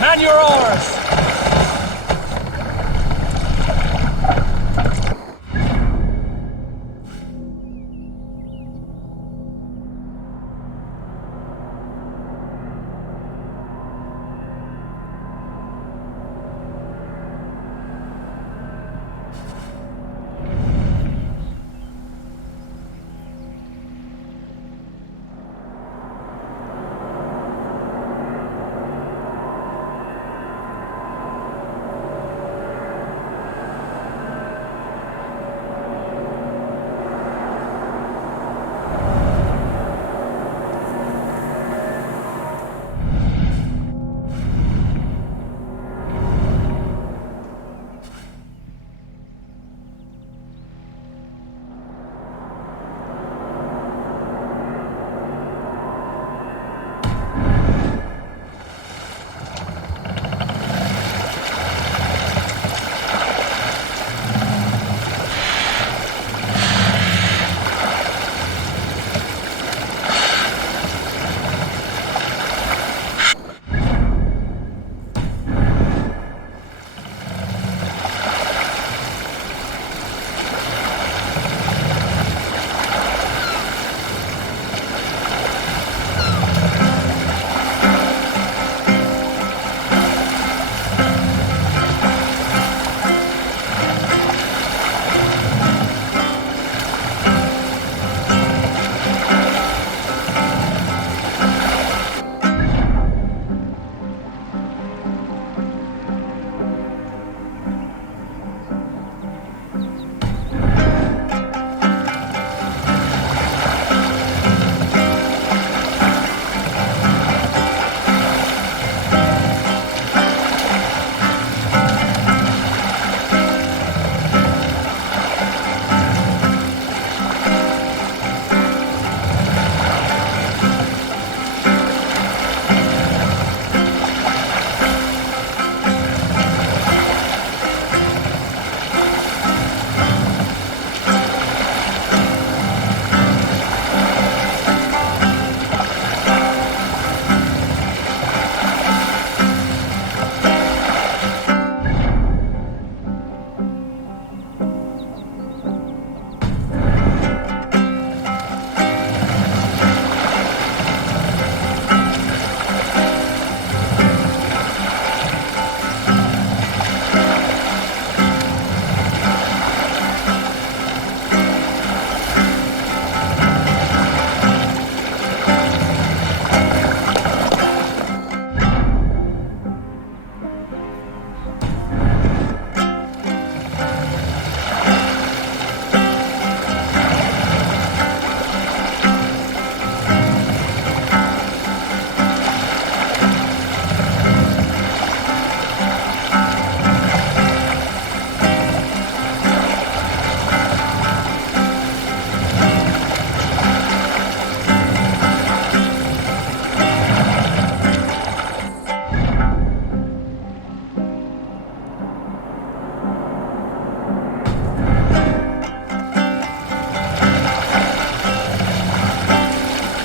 Man your oars!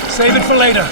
Save it for later.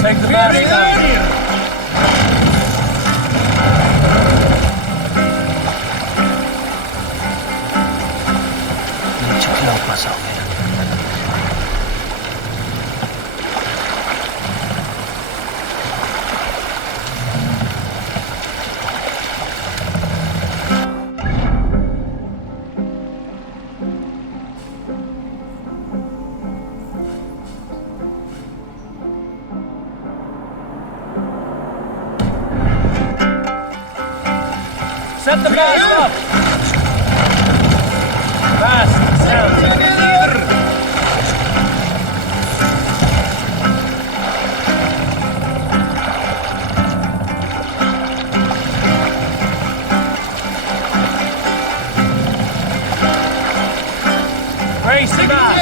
Take the body down. नीचे खिलाओ पास आओगे Set the mast up! Fast, sound. Race the mast!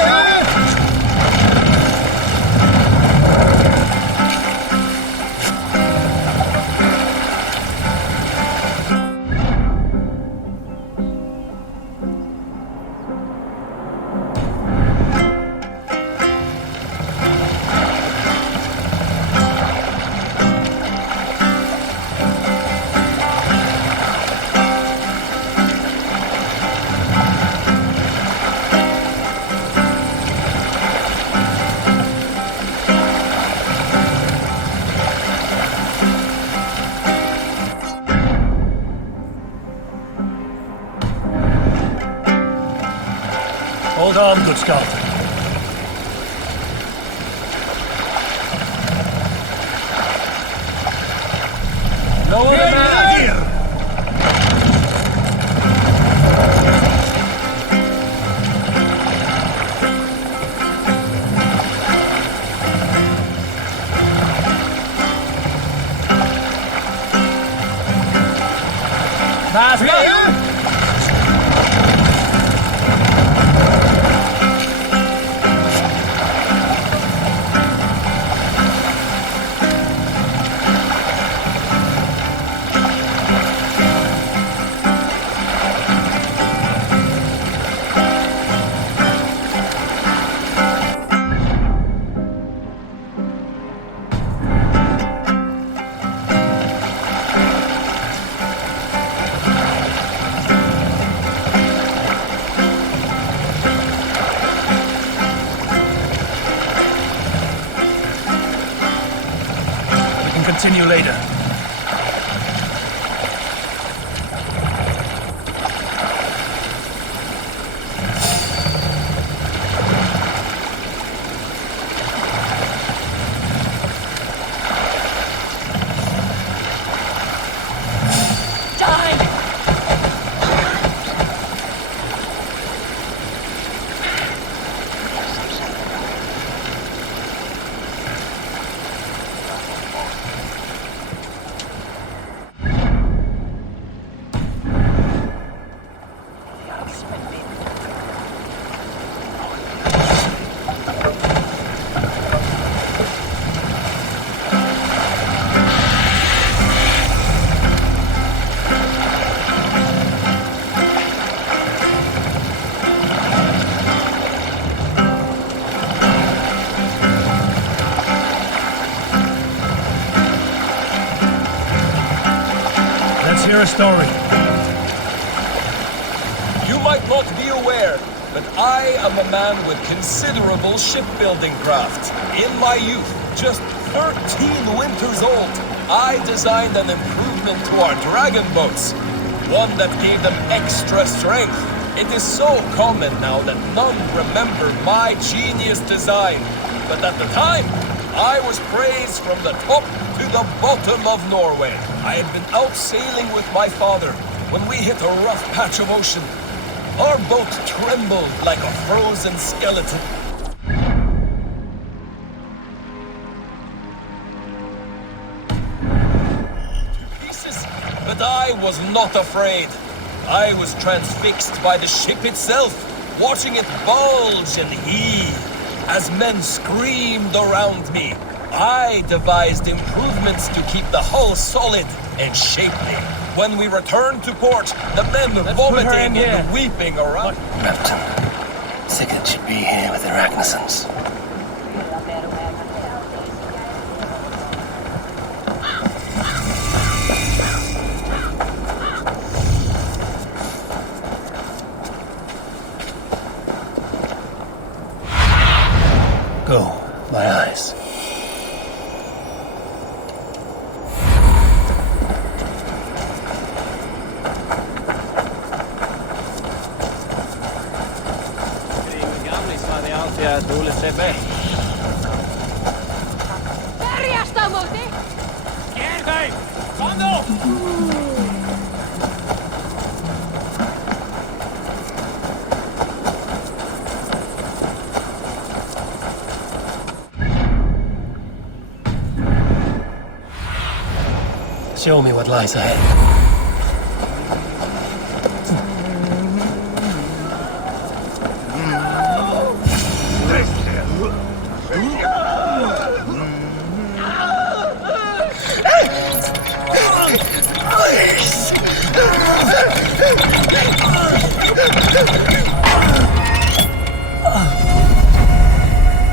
Hold on, good scout. Lower the mast! Here! Mast up! Continue later. Hear a story. You might not be aware, but I am a man with considerable shipbuilding craft. In my youth, just 13 winters old, I designed an improvement to our dragon boats. One that gave them extra strength. It is so common now that none remember my genius design. But at the time, I was praised from the top to the bottom of Norway. I had been out sailing with my father when we hit a rough patch of ocean. Our boat trembled like a frozen skeleton. To pieces, but I was not afraid. I was transfixed by the ship itself, watching it bulge and heave as men screamed around me. I devised improvements to keep the hull solid and shapely. When we returned to port, the men vomiting and weeping around. Captain, Sigurd should be here with the Ragnarsons. Go, my eyes. Show me what lies ahead.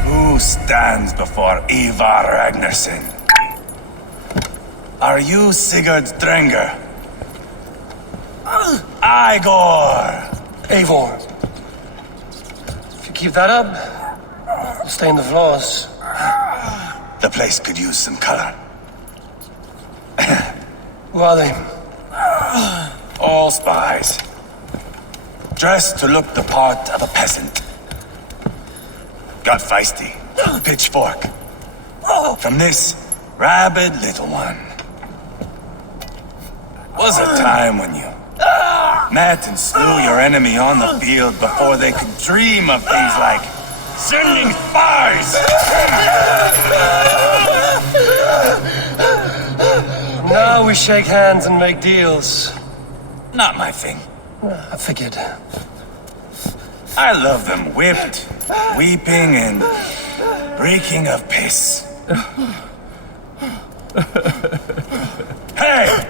Who stands before Ivar Ragnarsson? Are you Sigurd Drenger? Igor! Eivor. If you keep that up, you'll stain the floors. The place could use some color. Who are they? All spies. Dressed to look the part of a peasant. Got feisty. Pitchfork. From this rabid little one. Was a time when you met and slew your enemy on the field before they could dream of things like sending spies! Now we shake hands and make deals. Not my thing. I figured. I love them whipped, weeping, and reeking of piss. Hey!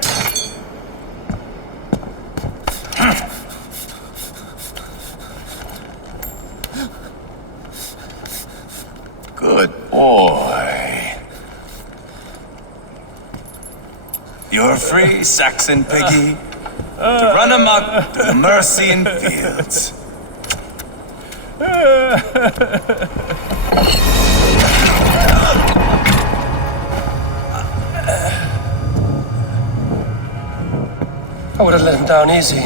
Good boy. You're free, Saxon piggy, to run amok to the Mercian fields. I would have let him down easy.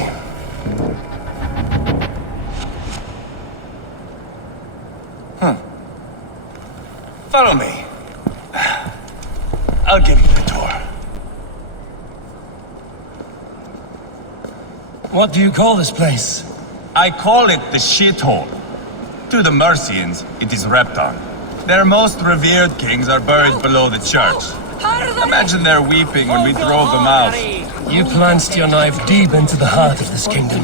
Follow me. I'll give you the tour. What do you call this place? I call it the shithole. To the Mercians, it is Repton. Their most revered kings are buried below the church. Imagine their weeping when we drove them out. You plunged your knife deep into the heart of this kingdom.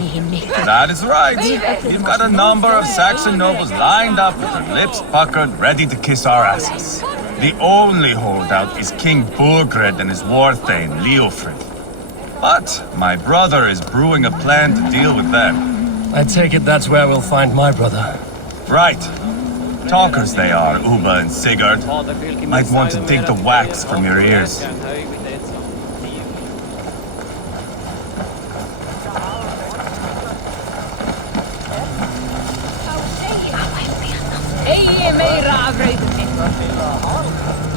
That is right. We've got a number of Saxon nobles lined up with their lips puckered, ready to kiss our asses. The only holdout is King Burgred and his war thane, Leofrid. But my brother is brewing a plan to deal with them. I take it that's where we'll find my brother. Right. Talkers they are, Uba and Sigurd. Might want to take the wax from your ears.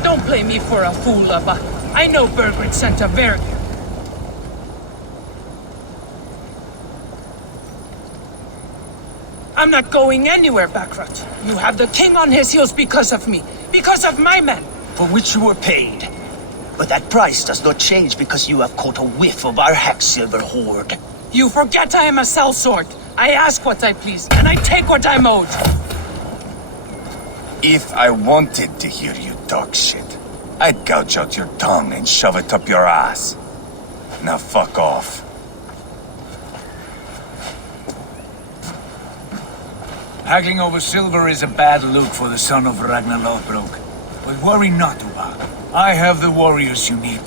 Don't play me for a fool, Abba. I know Burgred sent a very... I'm not going anywhere, Backrot. You have the king on his heels because of me. Because of my men. For which you were paid. But that price does not change because you have caught a whiff of our Hacksilver hoard. You forget I am a sellsword. I ask what I please, and I take what I'm owed. If I wanted to hear you talk shit, I'd gouge out your tongue and shove it up your ass. Now fuck off. Haggling over silver is a bad look for the son of Ragnar Lothbrok. But worry not, Uba. I have the warriors you need.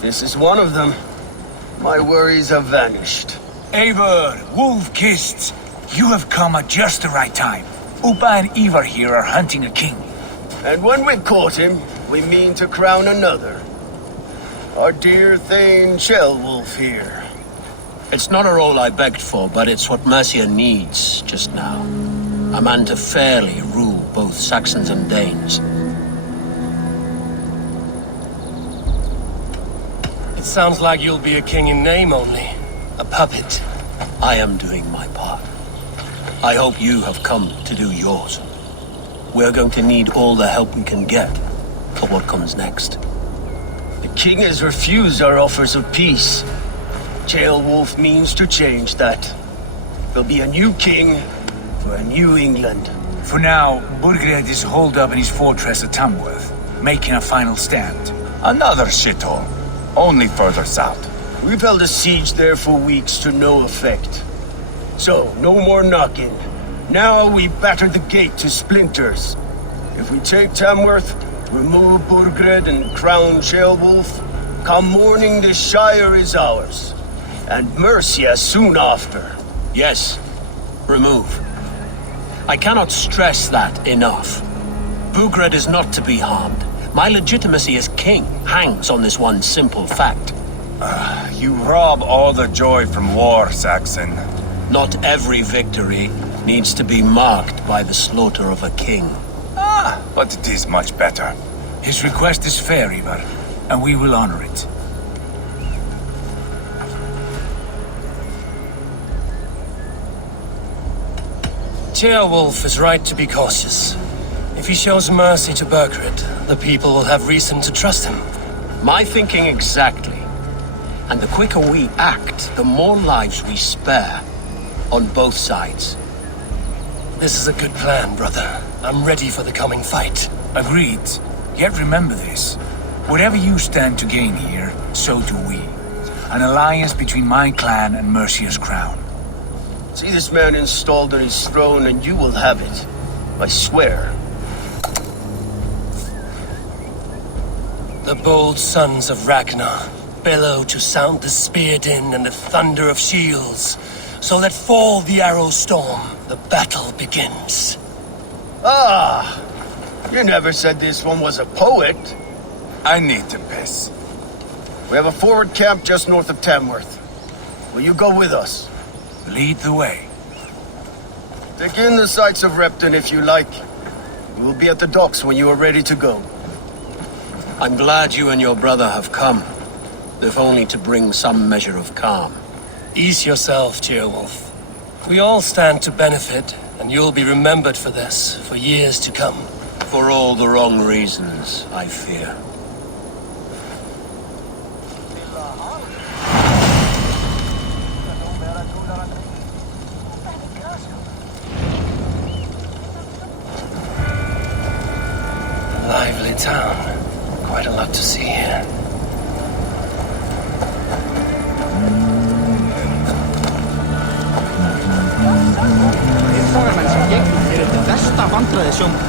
This is one of them. My worries have vanished. Eivor, Wolf-Kissed, you have come at just the right time. Uba and Ivar here are hunting a king. And when we've caught him, we mean to crown another. Our dear Thane Shellwolf here. It's not a role I begged for, but it's what Mercia needs just now. A man to fairly rule both Saxons and Danes. It sounds like you'll be a king in name only. A puppet. I am doing my part. I hope you have come to do yours. We're going to need all the help we can get for what comes next. The king has refused our offers of peace. Jailwolf means to change that. There'll be a new king for a new England. For now, Burgred is holed up in his fortress at Tamworth, making a final stand. Another shithole. Only further south. We've held a siege there for weeks to no effect. So, no more knocking. Now we batter the gate to splinters. If we take Tamworth, remove Burgred and crown Ceolwulf, come morning the Shire is ours. And Mercia soon after. Yes, remove. I cannot stress that enough. Burgred is not to be harmed. My legitimacy as king hangs on this one simple fact. You rob all the joy from war, Saxon. Not every victory needs to be marked by the slaughter of a king. But it is much better. His request is fair, Ivar, and we will honor it. Ceolwulf is right to be cautious. If he shows mercy to Burgred, the people will have reason to trust him. My thinking exactly. And the quicker we act, the more lives we spare. On both sides. This is a good plan, brother. I'm ready for the coming fight. Agreed. Yet remember this. Whatever you stand to gain here, so do we. An alliance between my clan and Mercia's crown. See this man installed on his throne and you will have it. I swear. The bold sons of Ragnar bellow to sound the spear din and the thunder of shields. So let fall the arrow storm. The battle begins. Ah! You never said this one was a poet. I need to piss. We have a forward camp just north of Tamworth. Will you go with us? Lead the way. Take in the sights of Repton if you like. We will be at the docks when you are ready to go. I'm glad you and your brother have come. If only to bring some measure of calm. Ease yourself, Ceolwulf. We all stand to benefit, and you'll be remembered for this for years to come. For all the wrong reasons, I fear. Lively town. Quite a lot to see here. Formenn sem gengur fyrir þetta besta vandræði sem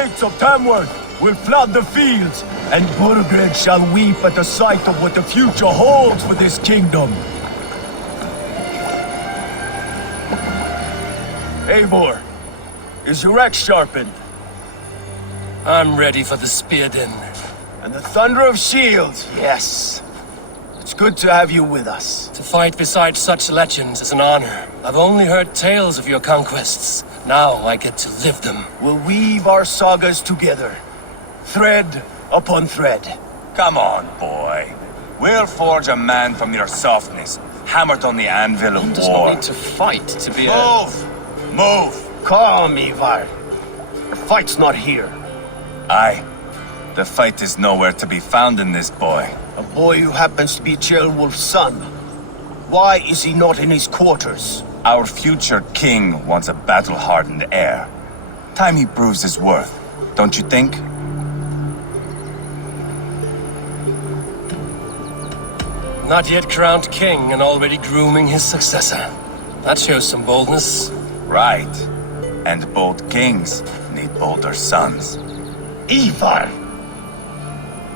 gates of Tamworth will flood the fields, and Burgred shall weep at the sight of what the future holds for this kingdom. Eivor, is your axe sharpened? I'm ready for the spear din. And the thunder of shields, yes. It's good to have you with us. To fight beside such legends is an honor. I've only heard tales of your conquests. Now I get to live them. We'll weave our sagas together, thread upon thread. Come on, boy. We'll forge a man from your softness, hammered on the anvil of One does war. not need to fight to be a... Move! Move! Calm, Ivar. The fight's not here. Aye. The fight is nowhere to be found in this boy. A boy who happens to be Ceolwulf's son. Why is he not in his quarters? Our future king wants a battle-hardened heir. Time he proves his worth, don't you think? Not yet crowned king and already grooming his successor. That shows some boldness. Right. And bold kings need bolder sons. Ivar!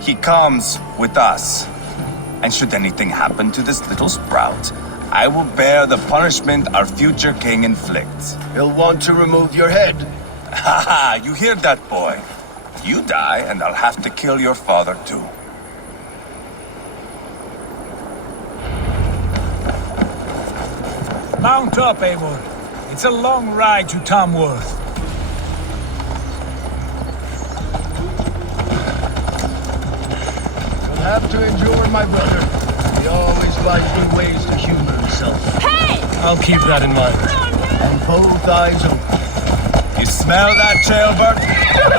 He comes with us. And should anything happen to this little sprout, I will bear the punishment our future king inflicts. He'll want to remove your head. Ha ha! You hear that, boy? You die, and I'll have to kill your father, too. Mount up, Eivor. It's a long ride to Tamworth. You'll have to endure, my brother. He always finds new ways to humor himself. I'll keep that in mind. And both eyes open. You smell that, Ceolbert?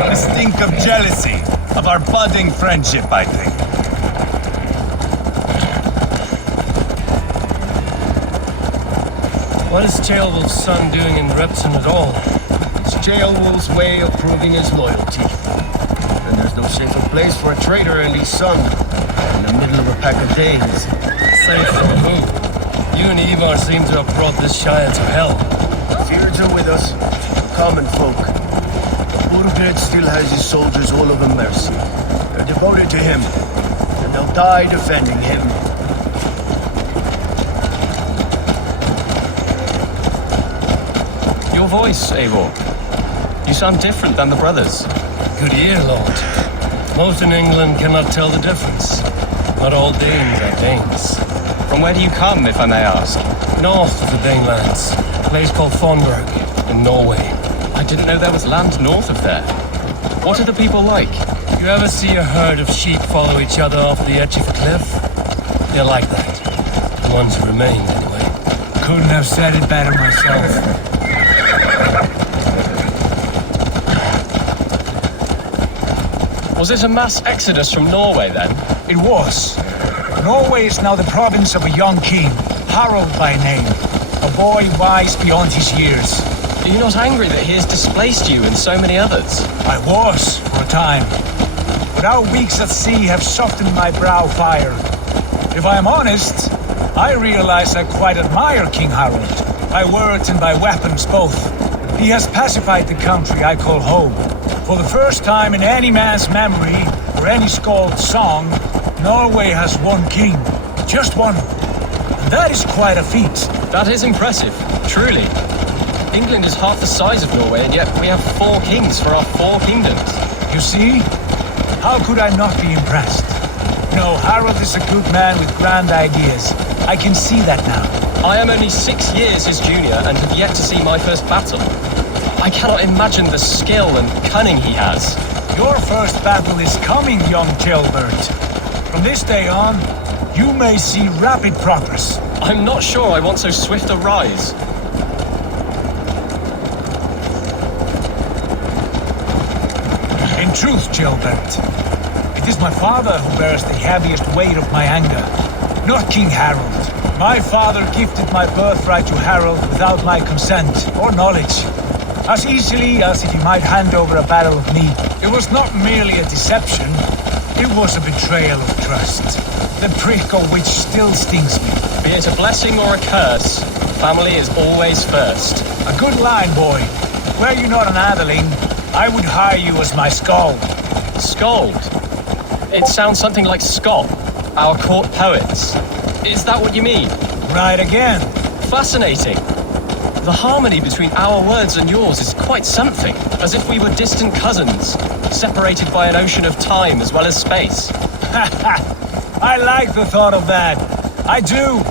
The stink of jealousy. Of our budding friendship, I think. What is Ceolwulf's son doing in Repton at all? It's Ceolwulf's way of proving his loyalty. And there's no safer place for a traitor and his son in the middle of a pack of Danes. Safe from who? You and Ivar seem to have brought this Shire to hell. Fears are with us, the common folk. Burgred still has his soldiers all over Mercy. They're devoted to him, and they'll die defending him. Your voice, Eivor. You sound different than the brothers. Good ear, Lord. Most in England cannot tell the difference. Not all Danes are Danes. From where do you come, if I may ask? North of the Danelands, a place called Thornburg, in Norway. I didn't know there was land north of there. What are the people like? You ever see a herd of sheep follow each other off the edge of a cliff? They're like that. The ones who remained, anyway. Couldn't have said it better myself. Was it a mass exodus from Norway, then? It was. Norway is now the province of a young king, Harald by name. A boy wise beyond his years. Are you not angry that he has displaced you and so many others? I was, for a time. But our weeks at sea have softened my brow fire. If I am honest, I realize I quite admire King Harald. By words and by weapons both. He has pacified the country I call home. For the first time in any man's memory, or any skald's song, Norway has one king. Just one. And that is quite a feat. That is impressive, truly. England is half the size of Norway, and yet we have 4 kings for our 4 kingdoms. You see? How could I not be impressed? No, Harald is a good man with grand ideas. I can see that now. I am only 6 years his junior and have yet to see my first battle. I cannot imagine the skill and cunning he has. Your first battle is coming, young Ceolbert. From this day on, you may see rapid progress. I'm not sure I want so swift a rise. In truth, Ceolbert, it is my father who bears the heaviest weight of my anger, not King Harald. My father gifted my birthright to Harald without my consent or knowledge, as easily as if he might hand over a battle of me. It was not merely a deception, it was a betrayal of trust, the prick of which still stings me. Be it a blessing or a curse, family is always first. A good line, boy. Were you not an Adeling, I would hire you as my skald. Scold? It sounds something like Scott, our court poets. Is that what you mean? Right again. Fascinating. The harmony between our words and yours is quite something, as if we were distant cousins, separated by an ocean of time as well as space. I like the thought of that. I do.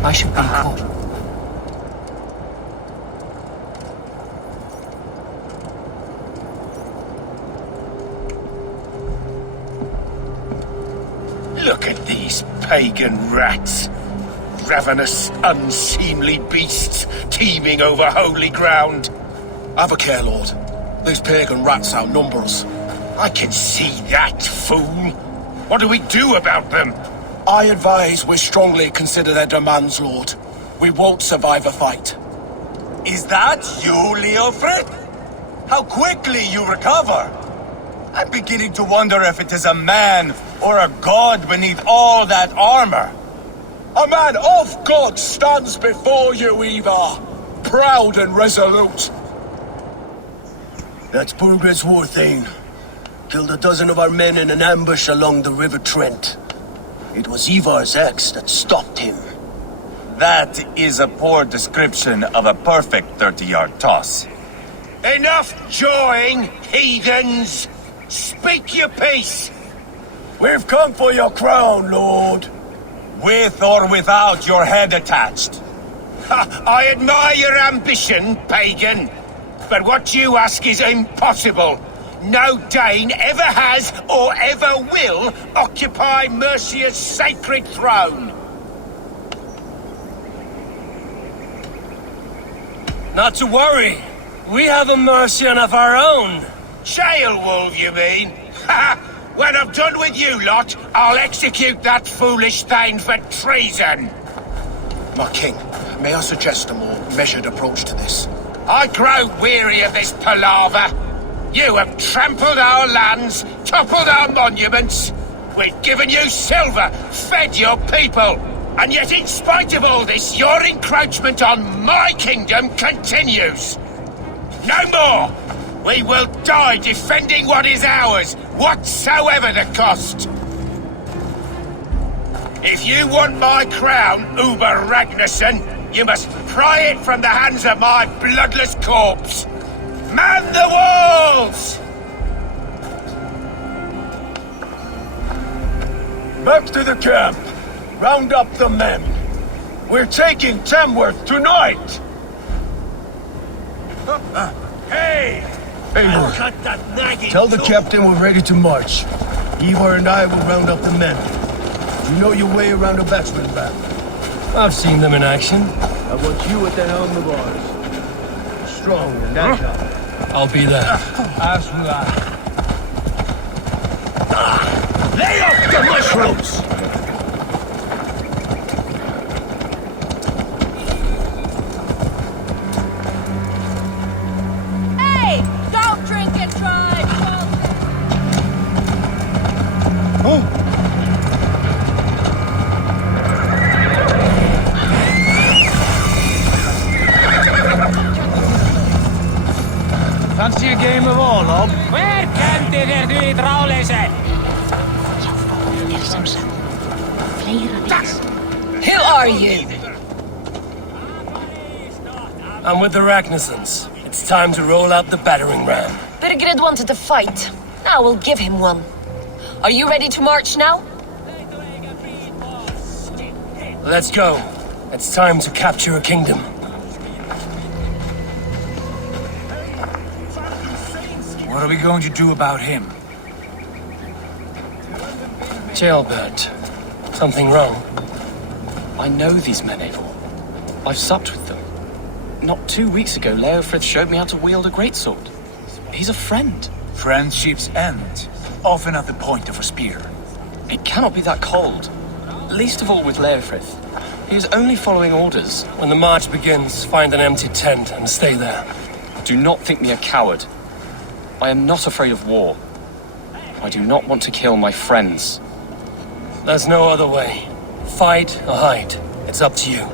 I should be caught. Look at these pagan rats. Ravenous, unseemly beasts teeming over holy ground. Have a care, Lord. These pagan rats outnumber us. I can see that, fool. What do we do about them? I advise we strongly consider their demands, Lord. We won't survive a fight. Is that you, Leofrid? How quickly you recover! I'm beginning to wonder if it is a man or a god beneath all that armor. A man of God stands before you, Ivar. Proud and resolute. That's Burgred's Warthane. Killed a dozen of our men in an ambush along the River Trent. It was Ivar's axe that stopped him. That is a poor description of a perfect 30-yard toss. Enough jawing, heathens! Speak your piece! We've come for your crown, Lord. With or without your head attached. I admire your ambition, pagan. But what you ask is impossible. No Dane ever has or ever will occupy Mercia's sacred throne. Not to worry. We have a Mercian of our own. Jailwolf, you mean? When I'm done with you lot, I'll execute that foolish thing for treason. My king, may I suggest a more measured approach to this? I grow weary of this palaver. You have trampled our lands, toppled our monuments. We've given you silver, fed your people. And yet in spite of all this, your encroachment on my kingdom continues. No more! We will die defending what is ours, whatsoever the cost. If you want my crown, Uber Ragnarsson, you must pry it from the hands of my bloodless corpse. Man the walls! Back to the camp. Round up the men. We're taking Tamworth tonight. Hey! Lord. Tell the captain we're ready to march. Ivar and I will round up the men. You know your way around a batsman back. I've seen them in action. I want you at the helm of ours. Strong and agile. I'll be there. As will I. Lay off the mushrooms! Hey! Don't drink and drive! Fancy a game Who are you? I'm with the Ragnarsons. It's time to roll out the battering ram. Birgrid wanted to fight. Now we'll give him one. Are you ready to march now? Let's go. It's time to capture a kingdom. What are we going to do about him? Jailbird. Something wrong? I know these men, Eivor. I've supped with them. Not 2 weeks ago, Leofrith showed me how to wield a greatsword. He's a friend. Friendships end, often at the point of a spear. It cannot be that cold. Least of all with Leofrith. He is only following orders. When the march begins, find an empty tent and stay there. Do not think me a coward. I am not afraid of war. I do not want to kill my friends. There's no other way. Fight or hide. It's up to you.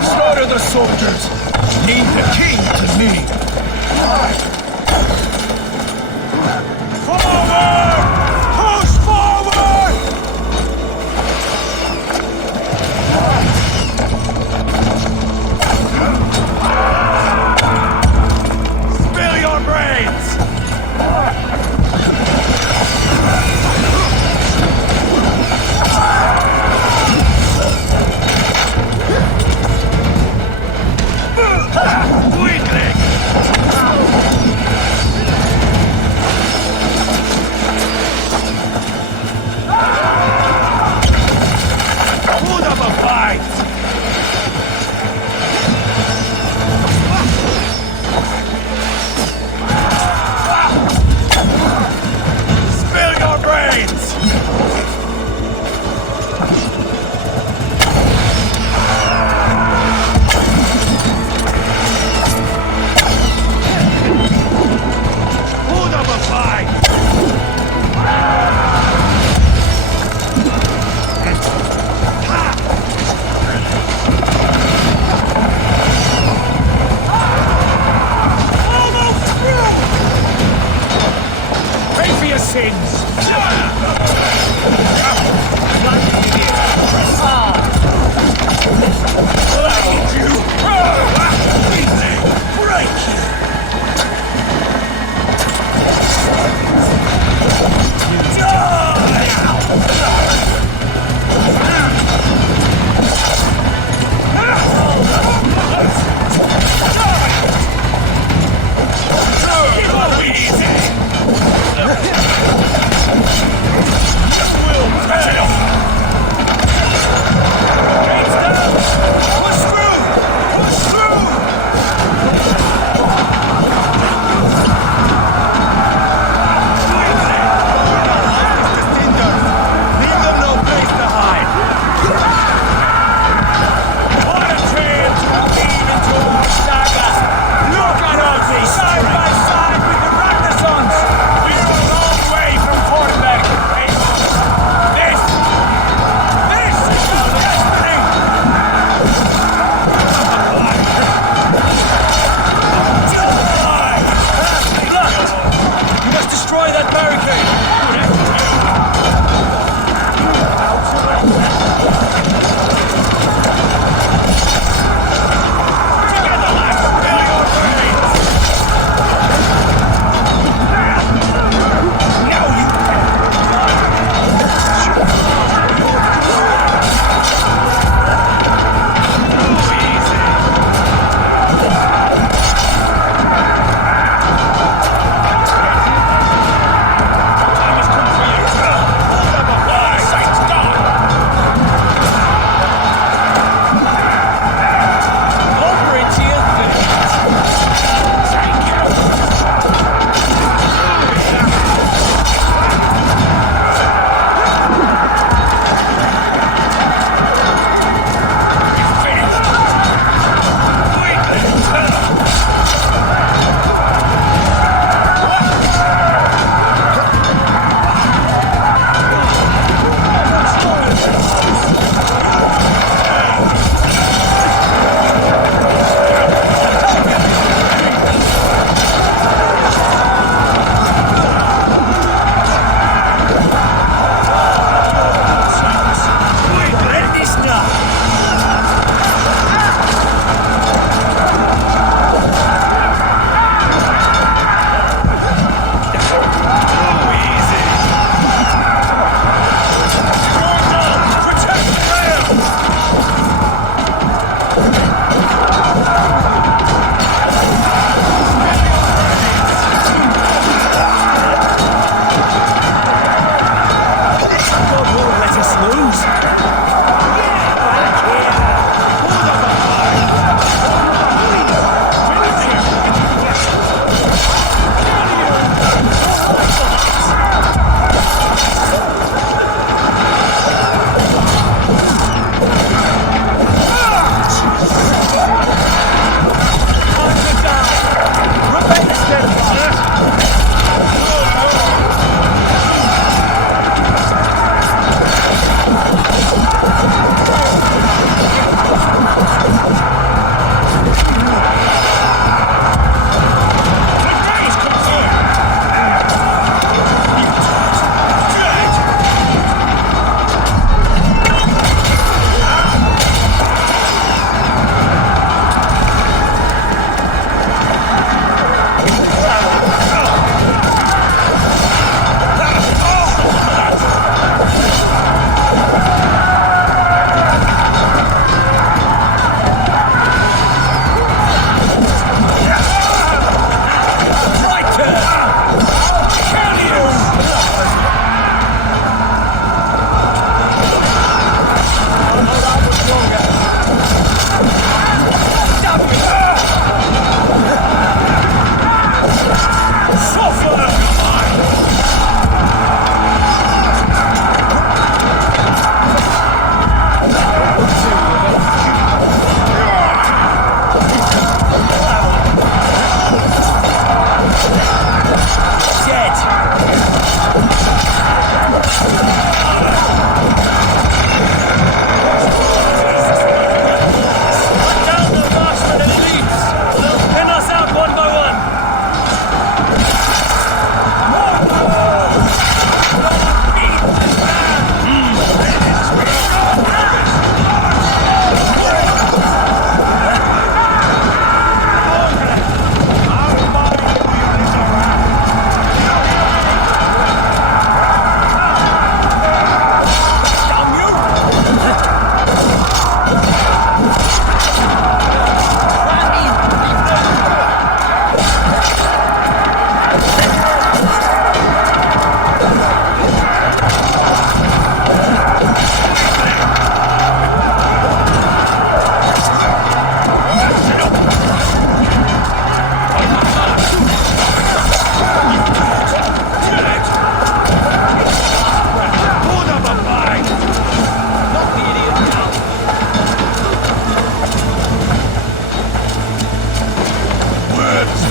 Slaughter the soldiers! Leave the king to me! Forward! Push forward! Spill your brains!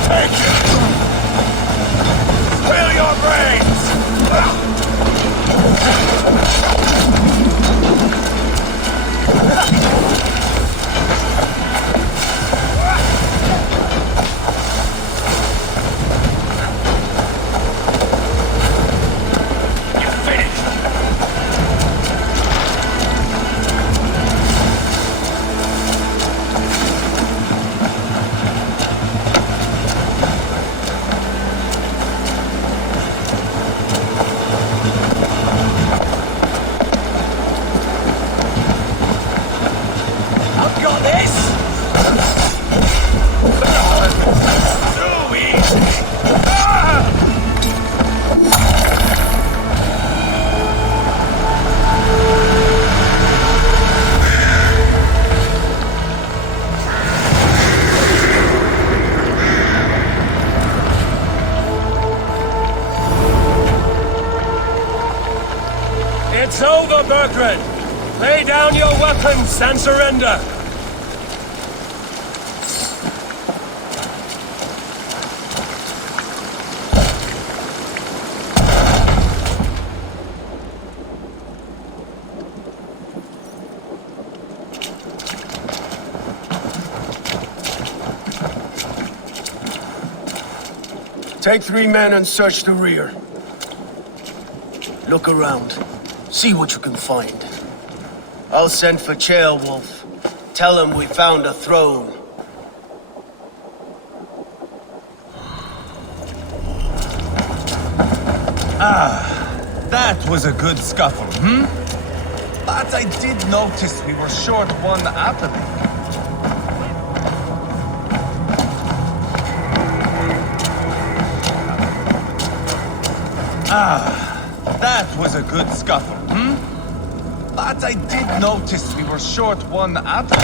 Take it! Spill your brains! It's over, Bertrand! Lay down your weapons and surrender! Take 3 men and search the rear. Look around. See what you can find. I'll send for Ceolwulf. Tell him we found a throne. That was a good scuffle, But I did notice we were short one aptly. That was a good scuffle, But I did notice we were short one apple.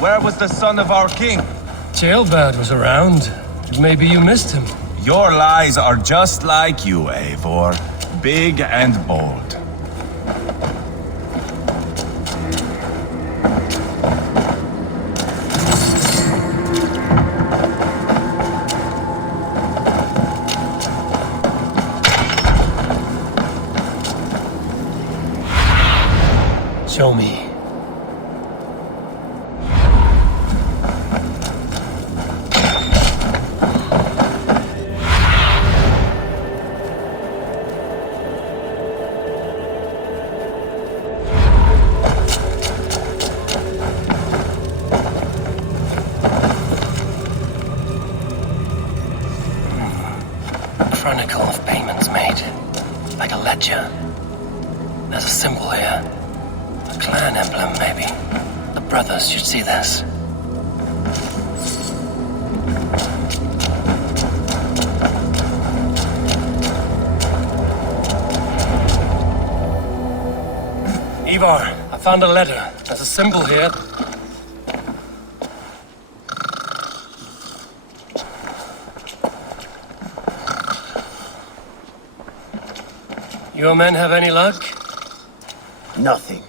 Where was the son of our king? Ceolbert was around. Maybe you missed him. Your lies are just like you, Eivor. Big and bold. Show me. Chronicle of payments made. Like a ledger. There's a symbol here. A clan emblem, maybe. The brothers should see this. Ivar, I found a letter. There's a symbol here. Your men have any luck? Nothing.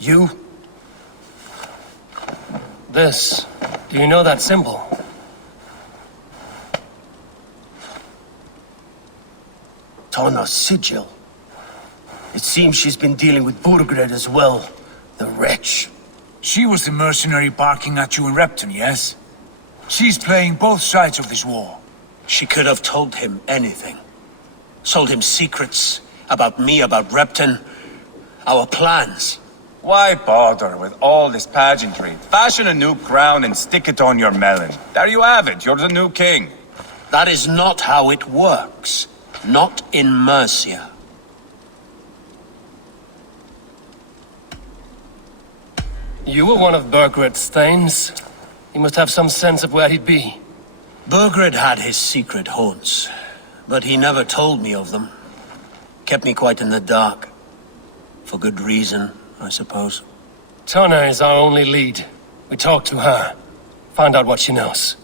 You? This. Do you know that symbol? Tana's sigil. It seems she's been dealing with Burgred as well. The wretch. She was the mercenary barking at you in Repton, yes? She's playing both sides of this war. She could have told him anything. Sold him secrets about me, about Repton, our plans. Why bother with all this pageantry? Fashion a new crown and stick it on your melon. There you have it, you're the new king. That is not how it works. Not in Mercia. You were one of Burgred's thanes. He must have some sense of where he'd be. Burgred had his secret haunts, but he never told me of them. Kept me quite in the dark. For good reason, I suppose. Tana is our only lead. We talk to her. Find out what she knows.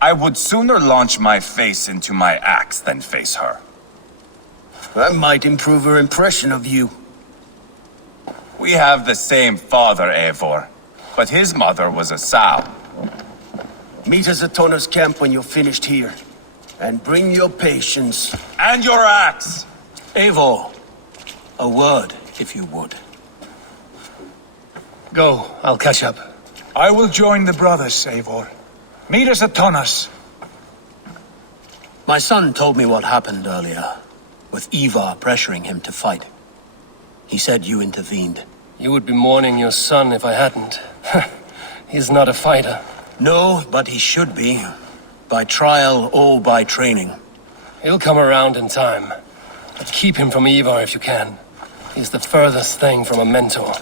I would sooner launch my face into my axe than face her. That might improve her impression of you. We have the same father, Eivor, but his mother was a sow. Meet us at Tona's camp when you're finished here. And bring your patience. And your axe! Eivor, a word, if you would. Go, I'll catch up. I will join the brothers, Eivor. Meet us at Tonas. My son told me what happened earlier, with Ivar pressuring him to fight. He said you intervened. You would be mourning your son if I hadn't. He's not a fighter. No, but he should be. By trial or by training. He'll come around in time. But keep him from Ivar if you can. He's the furthest thing from a mentor.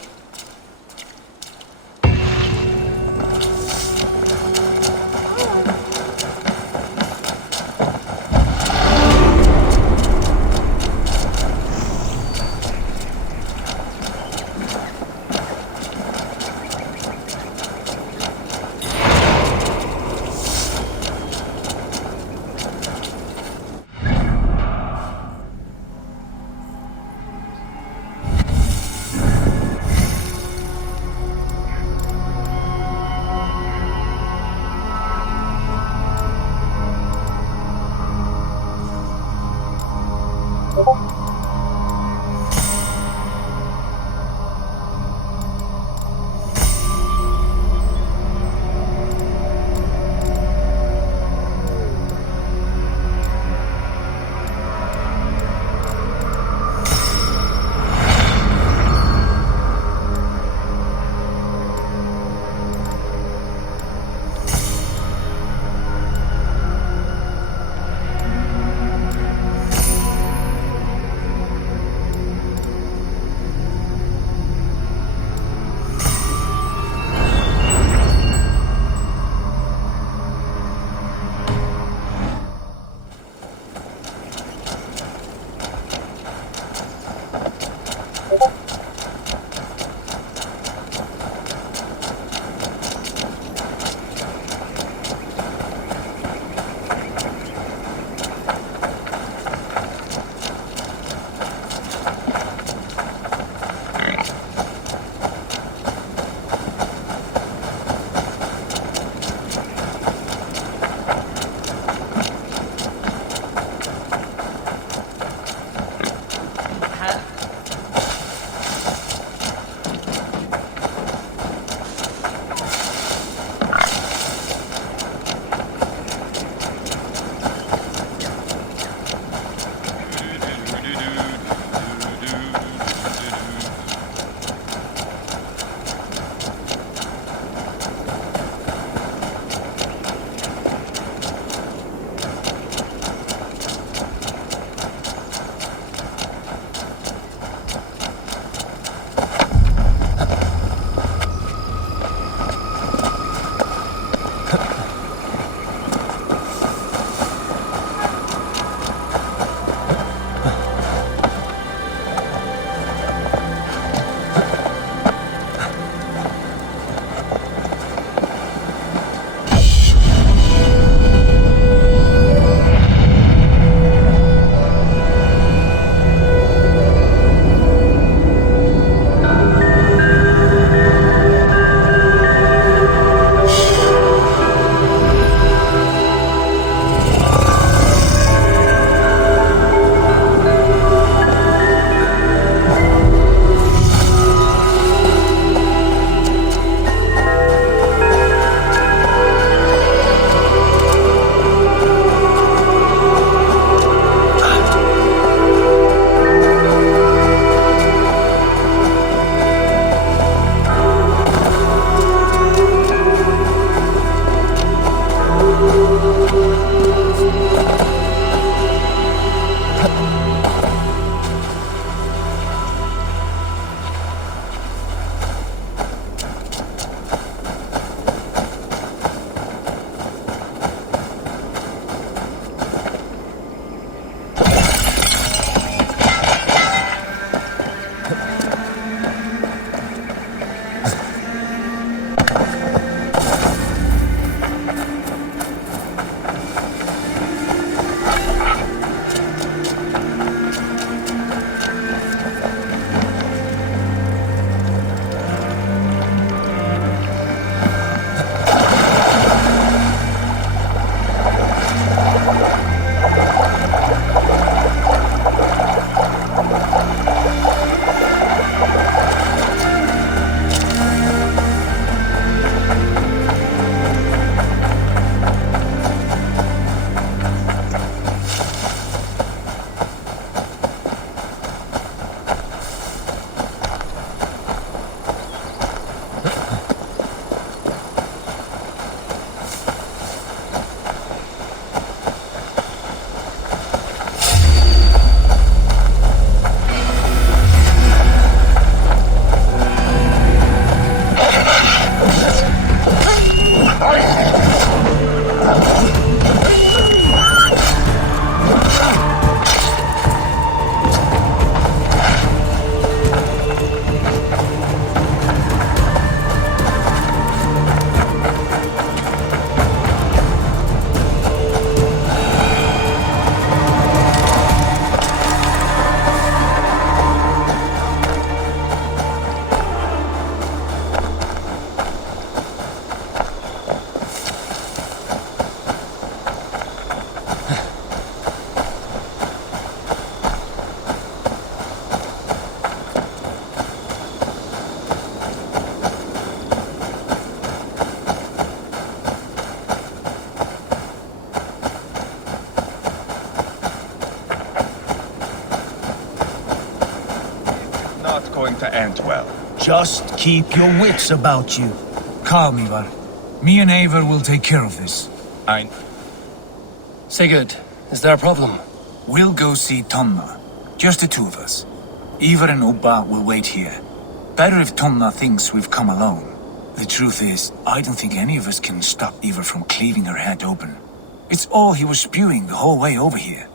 going to end well. Just keep your wits about you. Calm, Ivar. Me and Eivor will take care of this. Sigurd, is there a problem? We'll go see Tonna. Just the two of us. Ivar and Ubba will wait here. Better if Tonna thinks we've come alone. The truth is, I don't think any of us can stop Ivar from cleaving her head open. It's all he was spewing the whole way over here.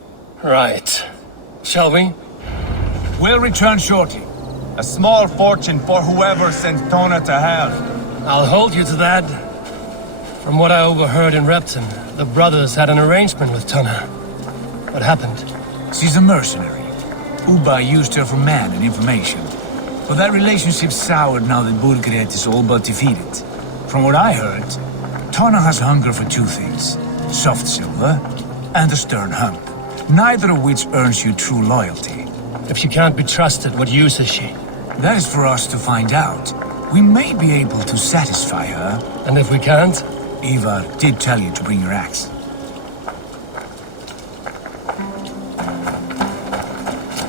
Right. Shall we? We'll return shortly. A small fortune for whoever sent Tona to hell. I'll hold you to that. From what I overheard in Repton, the brothers had an arrangement with Tonna. What happened? She's a mercenary. Ubba used her for man and information. But that relationship soured now that Burgred is all but defeated. From what I heard, Tonna has hunger for two things. Soft silver and a stern hump. Neither of which earns you true loyalty. If she can't be trusted, what use is she? That is for us to find out. We may be able to satisfy her. And if we can't? Ivar did tell you to bring your axe.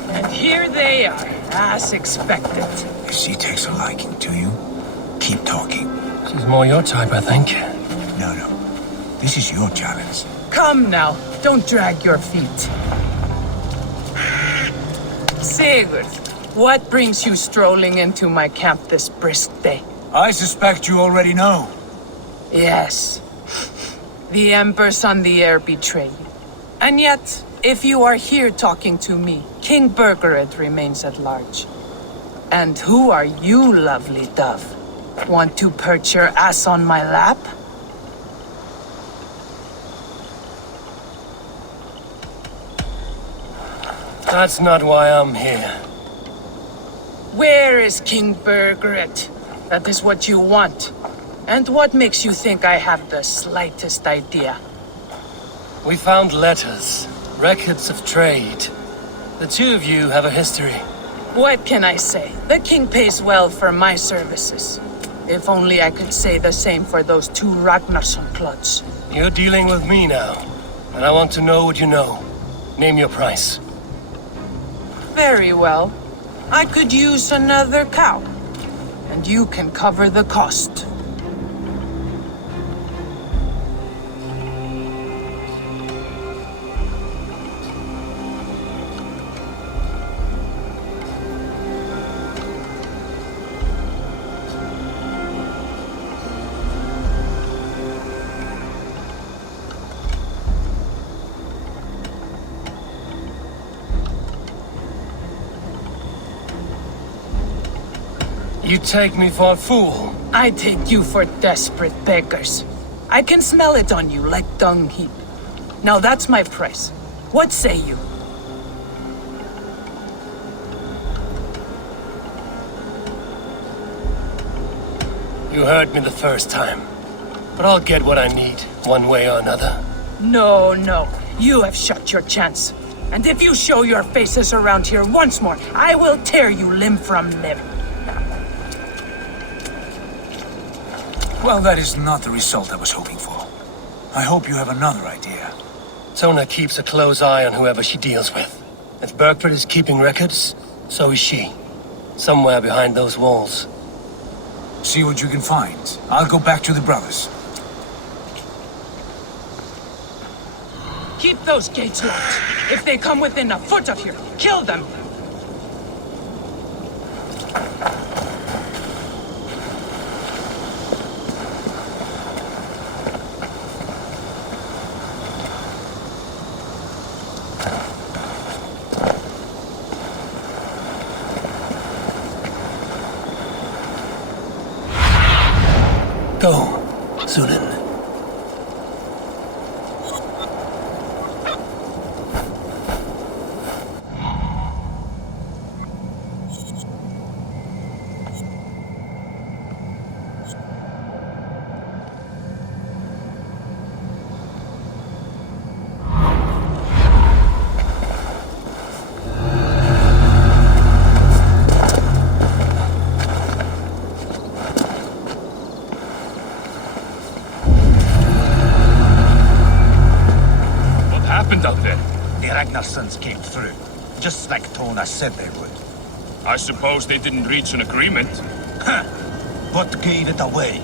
And here they are, as expected. If she takes a liking to you, keep talking. She's more your type, I think. No. This is your challenge. Come now, don't drag your feet. Sigurd, what brings you strolling into my camp this brisk day? I suspect you already know. Yes. The Empress on the air betrayed. And yet, if you are here talking to me, King Burgred remains at large. And who are you, lovely dove? Want to perch your ass on my lap? That's not why I'm here. Where is King Burgred? That is what you want. And what makes you think I have the slightest idea? We found letters, records of trade. The two of you have a history. What can I say? The king pays well for my services. If only I could say the same for those two Ragnarsson clods. You're dealing with me now, and I want to know what you know. Name your price. Very well. I could use another cow. And you can cover the cost. You take me for a fool. I take you for desperate beggars. I can smell it on you like dung heap. Now that's my price. What say you? You heard me the first time. But I'll get what I need, one way or another. No. You have shot your chance. And if you show your faces around here once more, I will tear you limb from limb. Well, that is not the result I was hoping for. I hope you have another idea. Tona keeps a close eye on whoever she deals with. If Burgred is keeping records, so is she. Somewhere behind those walls. See what you can find. I'll go back to the brothers. Keep those gates locked. If they come within a foot of here, kill them. Go, Zulin. Out there. The Ragnarssons came through, just like Tona said they would. I suppose they didn't reach an agreement. What gave it away?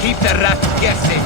Keep the rat guessing.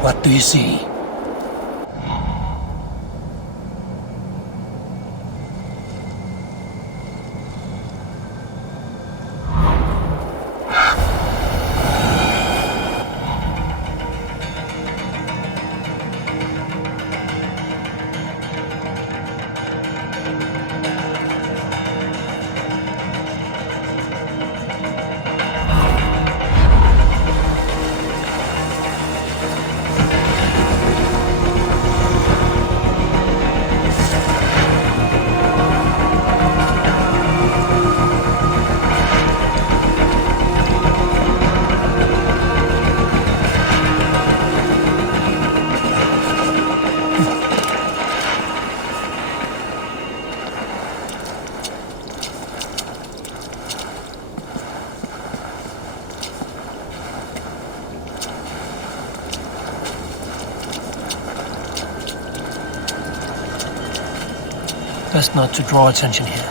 What do you see? Best not to draw attention here.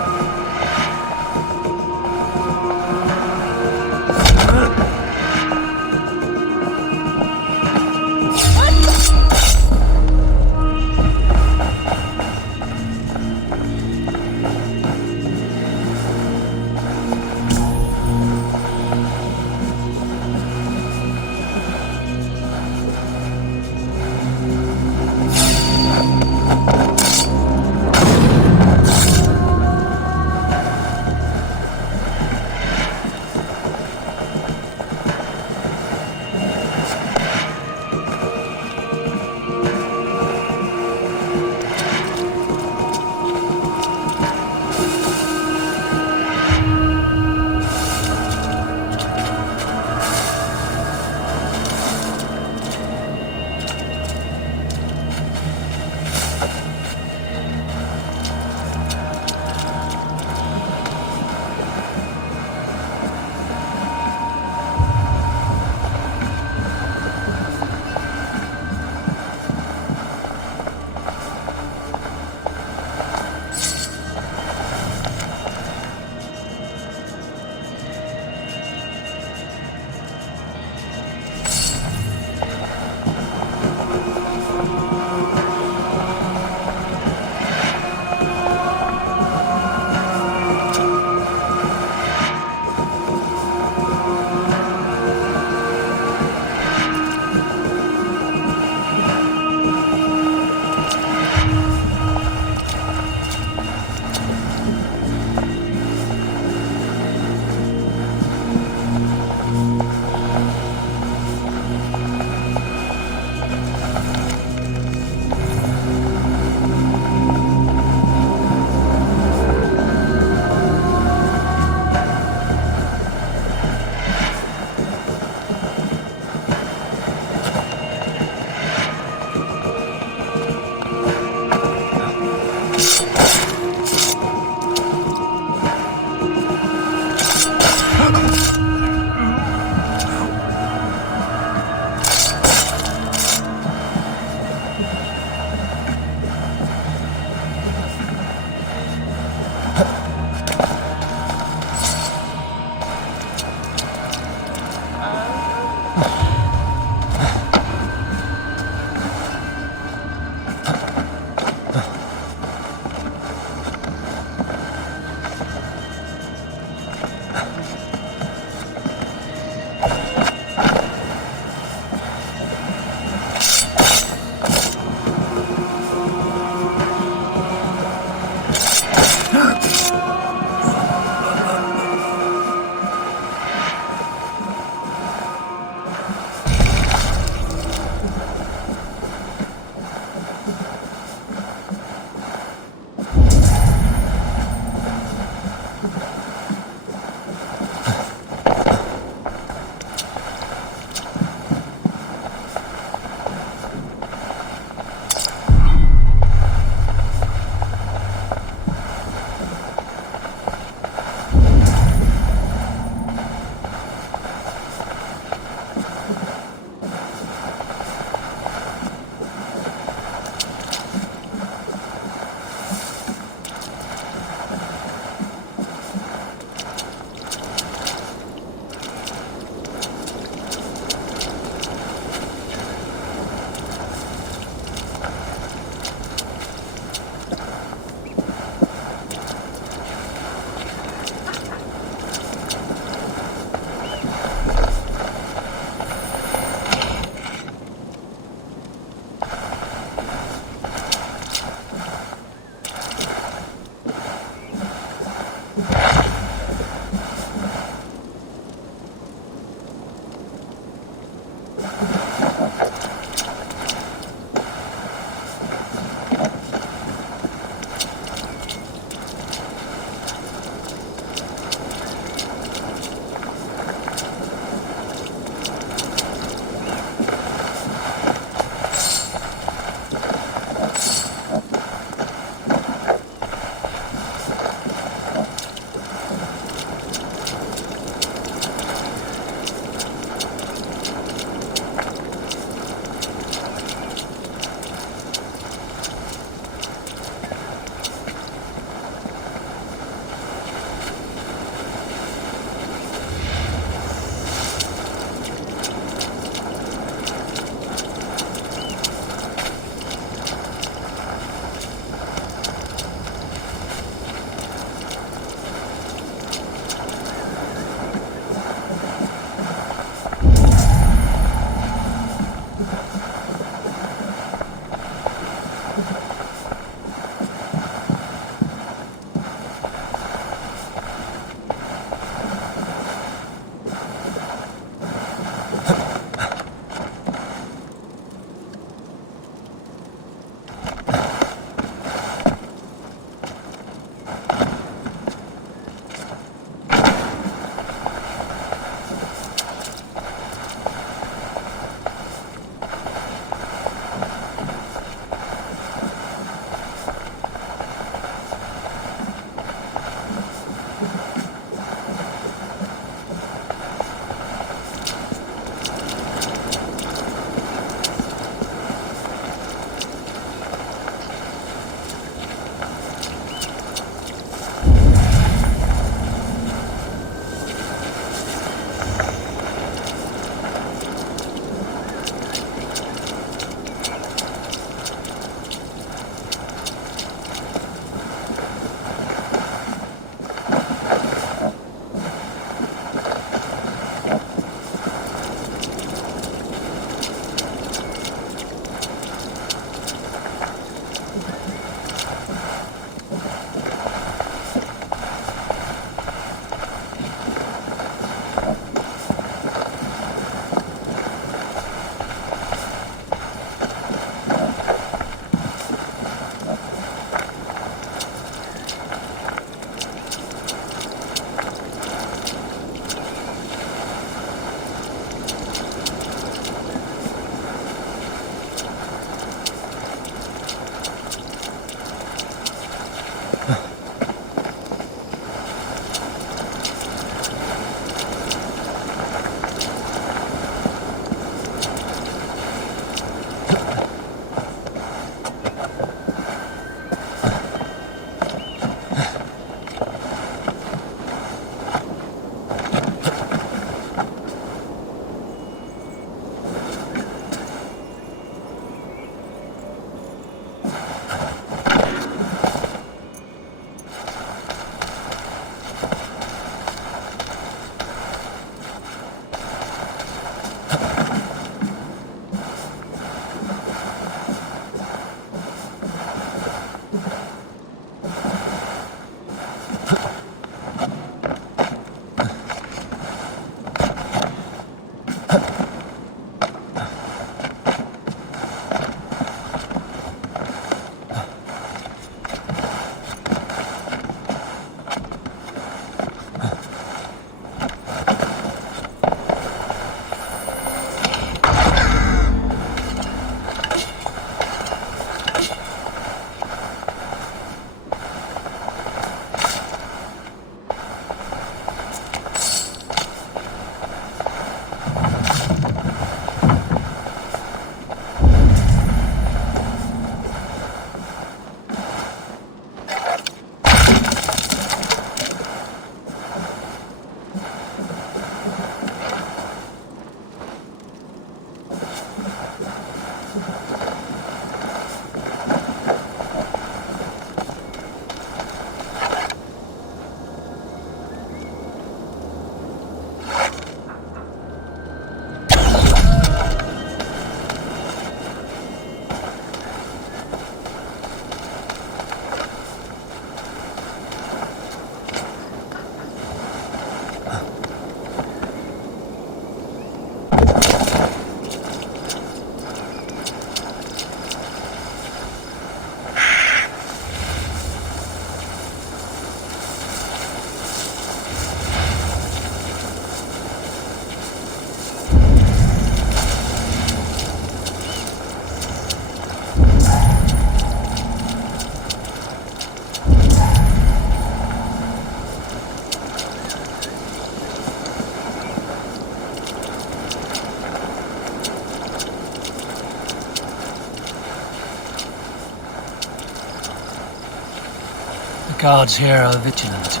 The guards here are vigilant.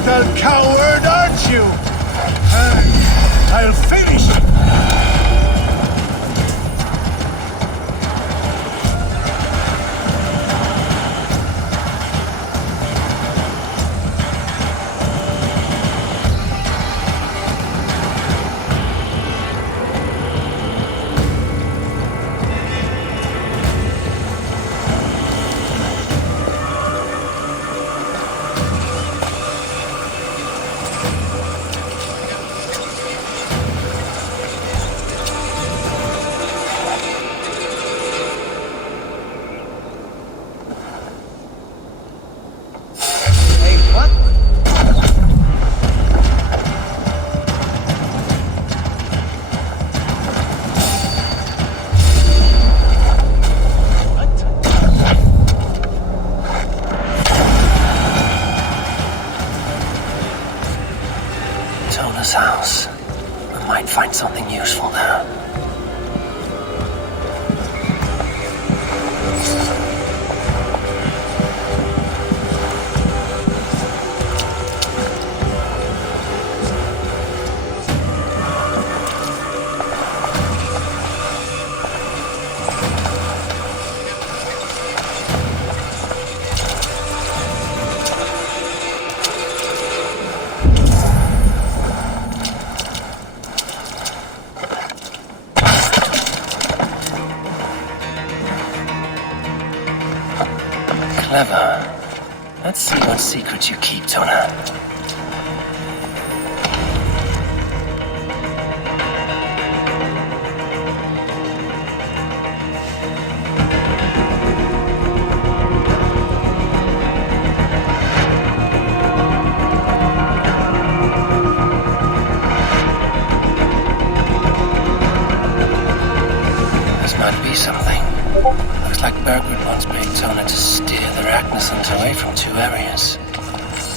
Little coward, aren't you? I'll finish him! House. I might find something useful there. Clever. Let's see what secrets you keep, Tona. This might be something. Looks like Bergred once paid Tona to steer the Ragnarsons away from 2 areas.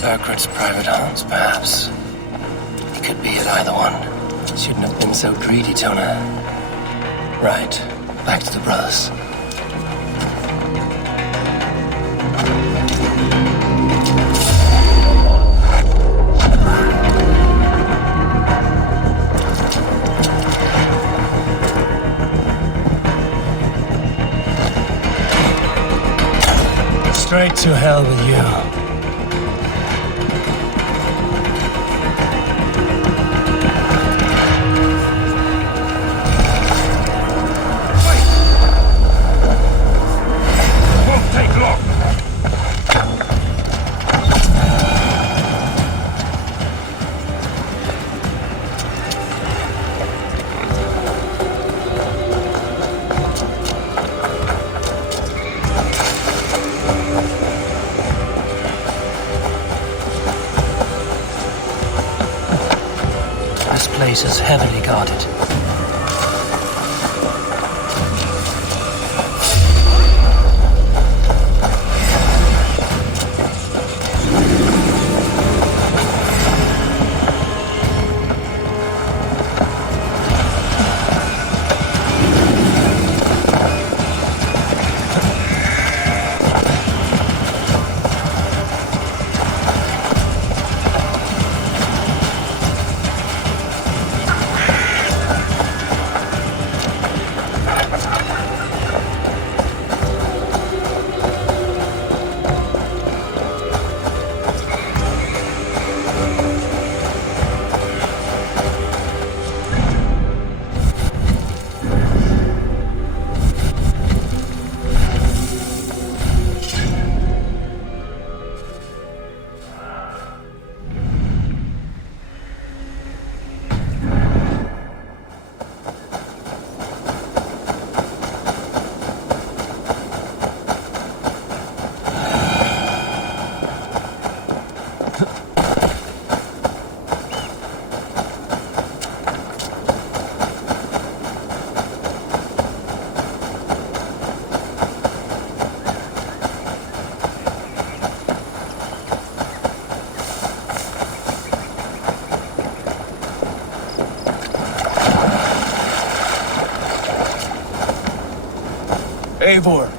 Bergred's private haunts, perhaps. He could be at either one. Shouldn't have been so greedy, Tona. Right, back to the brothers. Straight to hell with you. This place is heavily guarded. Eivor,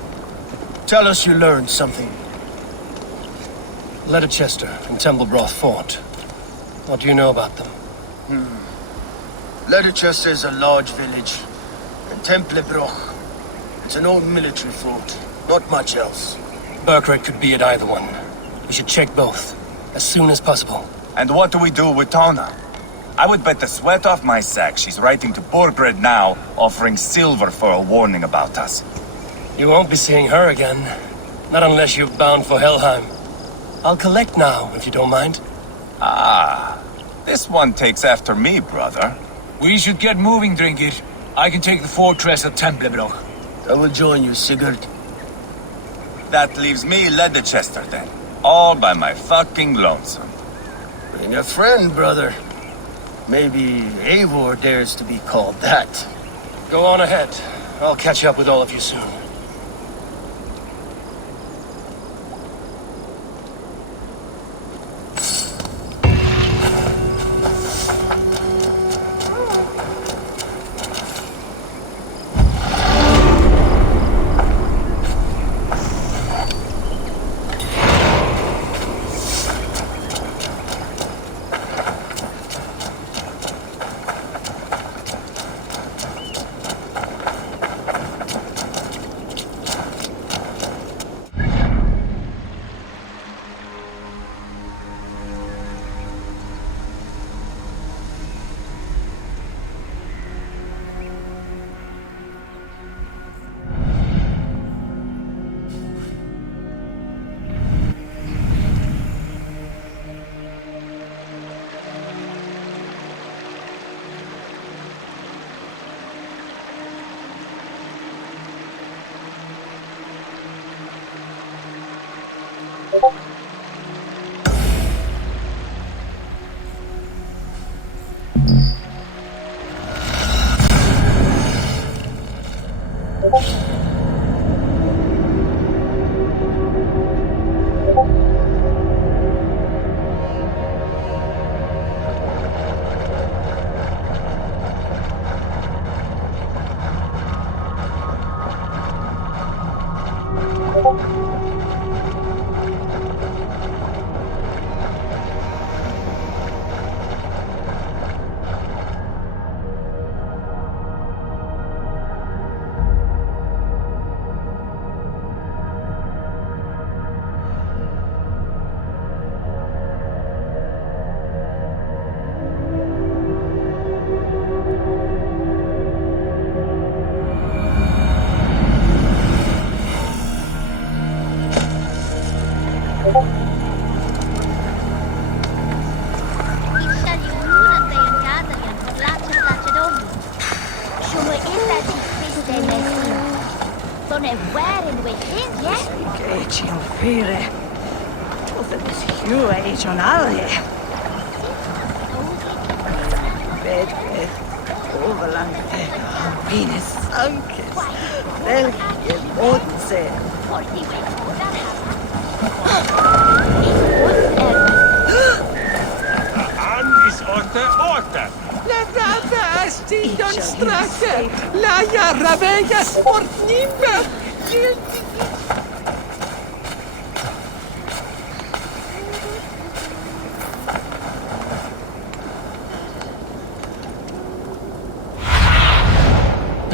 tell us you learned something. Leicester and Templebroth fought. What do you know about them? Leicester is a large village, and Templebroch, it's an old military fort. Not much else. Burkred could be at either one. We should check both, as soon as possible. And what do we do with Tona? I would bet the sweat off my sack she's writing to Burkred now, offering silver for a warning about us. You won't be seeing her again. Not unless you're bound for Helheim. I'll collect now, if you don't mind. Ah, this one takes after me, brother. We should get moving, Drinkit. I can take the fortress at Templebroch. I will join you, Sigurd. That leaves me Leicester then. All by my fucking lonesome. Bring a friend, brother. Maybe Eivor dares to be called that. Go on ahead. I'll catch up with all of you soon.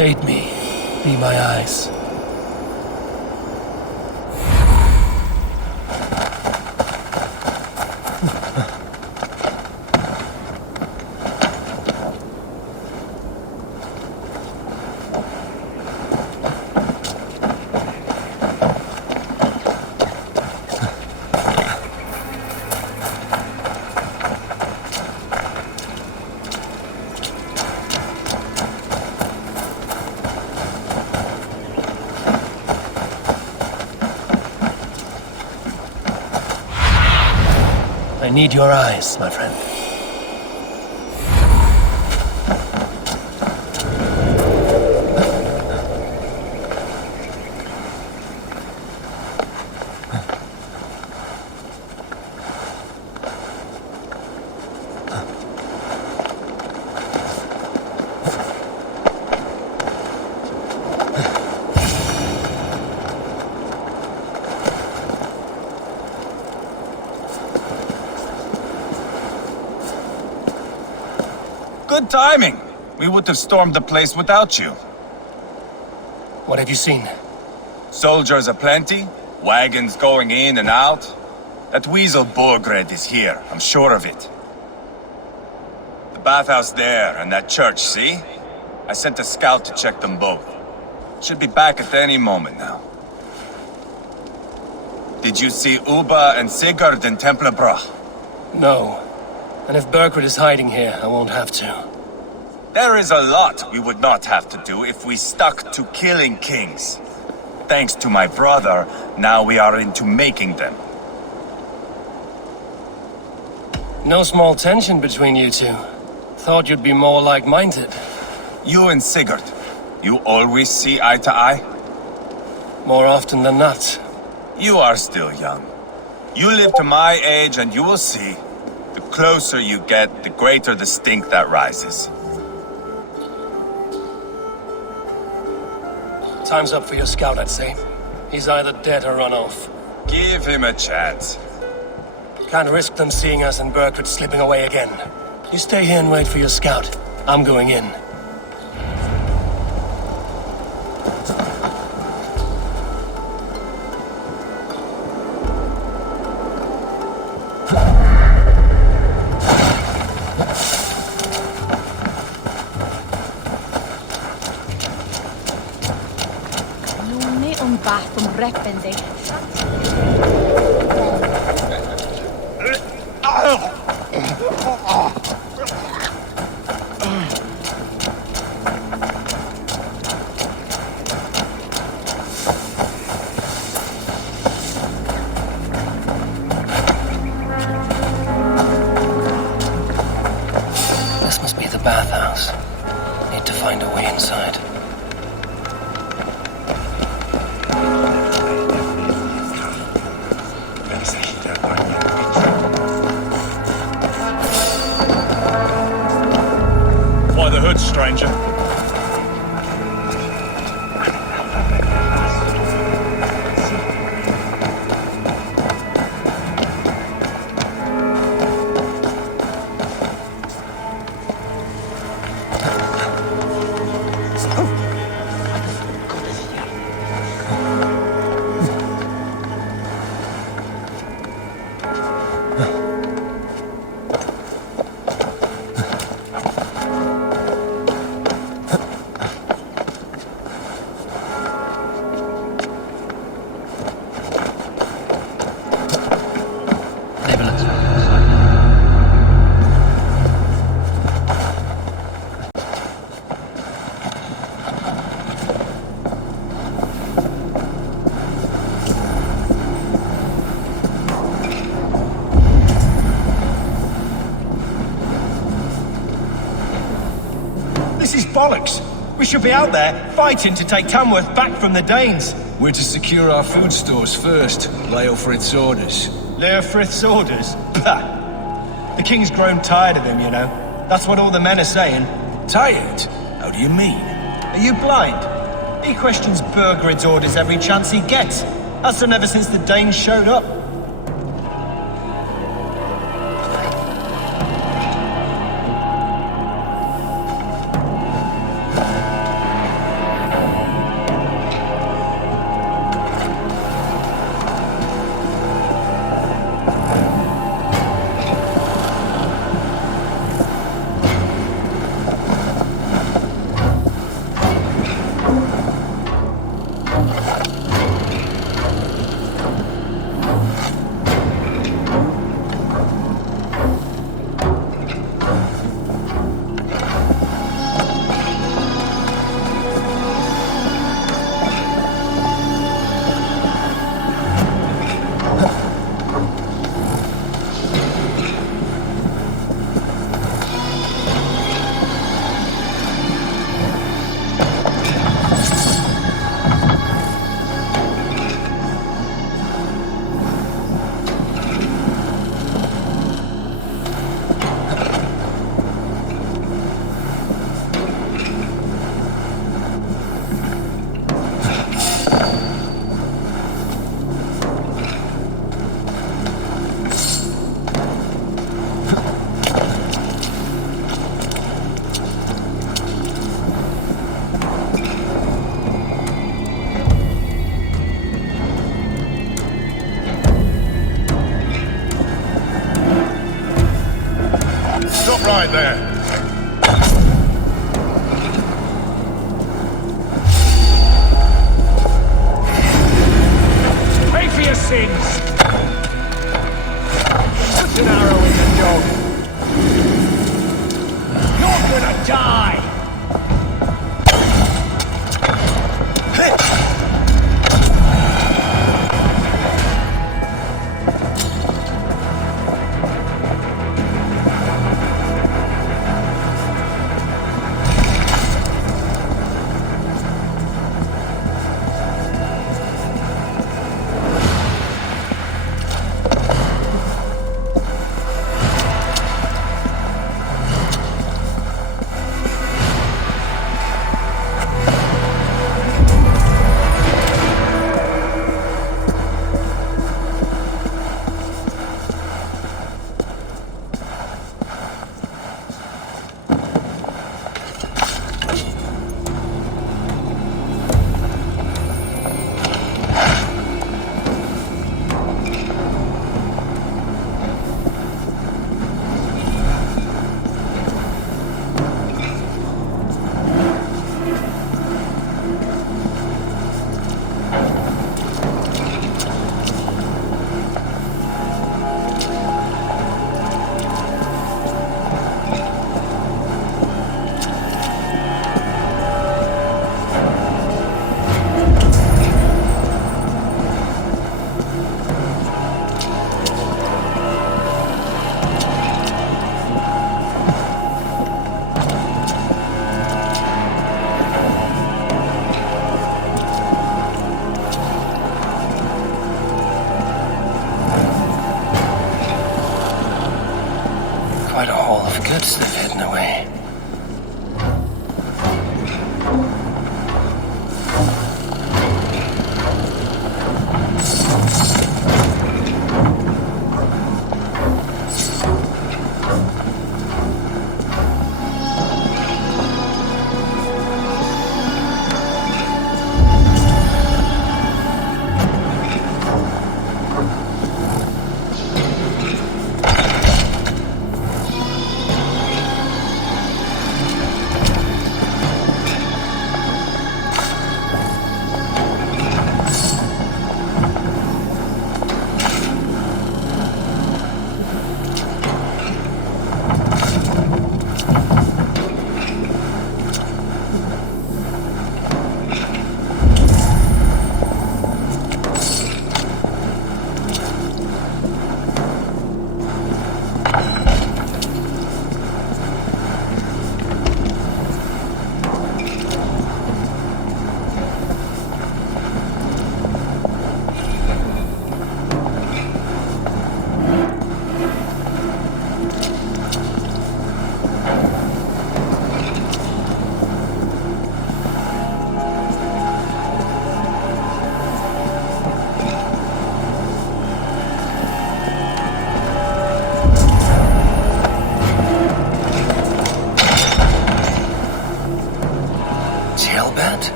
Aid me. Be my eyes. I need your eyes, my friend. Good timing. We would have stormed the place without you. What have you seen? Soldiers aplenty, wagons going in and out. That weasel Borgred is here, I'm sure of it. The bathhouse there and that church, see? I sent a scout to check them both. Should be back at any moment now. Did you see Uba and Sigurd in Templebrach? No. And if Berkred is hiding here, I won't have to. There is a lot we would not have to do if we stuck to killing kings. Thanks to my brother, now we are into making them. No small tension between you two. Thought you'd be more like-minded. You and Sigurd, you always see eye to eye? More often than not. You are still young. You live to my age and you will see. The closer you get, the greater the stink that rises. Time's up for your scout, I'd say. He's either dead or run off. Give him a chance. Can't risk them seeing us and Berkred slipping away again. You stay here and wait for your scout. I'm going in. This must be the bathhouse. Need to find a way inside. Why the hood, stranger? Bollocks! We should be out there, fighting to take Tamworth back from the Danes. We're to secure our food stores first. Leofrith's orders. Leofrith's orders? Bah! The king's grown tired of him, you know. That's what all the men are saying. Tired? How do you mean? Are you blind? He questions Bergred's orders every chance he gets. Has done ever since the Danes showed up. Stop right there. Pay for your sins! Put an arrow in the dog. You're gonna die! Quite a haul of goods they've hidden away.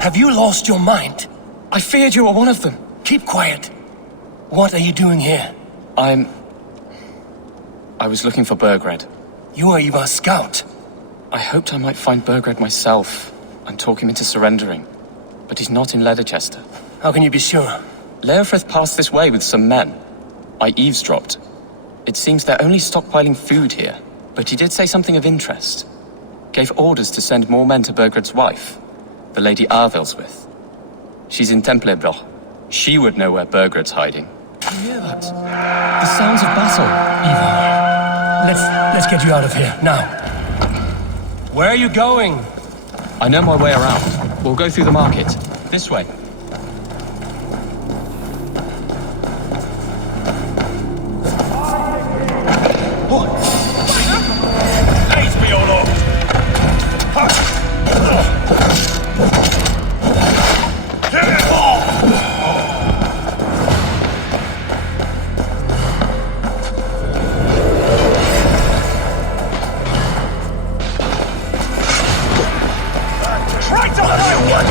Have you lost your mind? I feared you were one of them. Keep quiet. What are you doing here? I was looking for Burgred. You are Ivar's scout. I hoped I might find Burgred myself and talk him into surrendering. But he's not in Leatherchester. How can you be sure? Leofrith passed this way with some men. I eavesdropped. It seems they're only stockpiling food here, but he did say something of interest. Gave orders to send more men to Burgred's wife, the Lady Arvel's with. She's in Templebroch. She would know where Burgred's hiding. You hear that? The sounds of battle. Ivar, let's get you out of here, now. Where are you going? I know my way around. We'll go through the market. This way.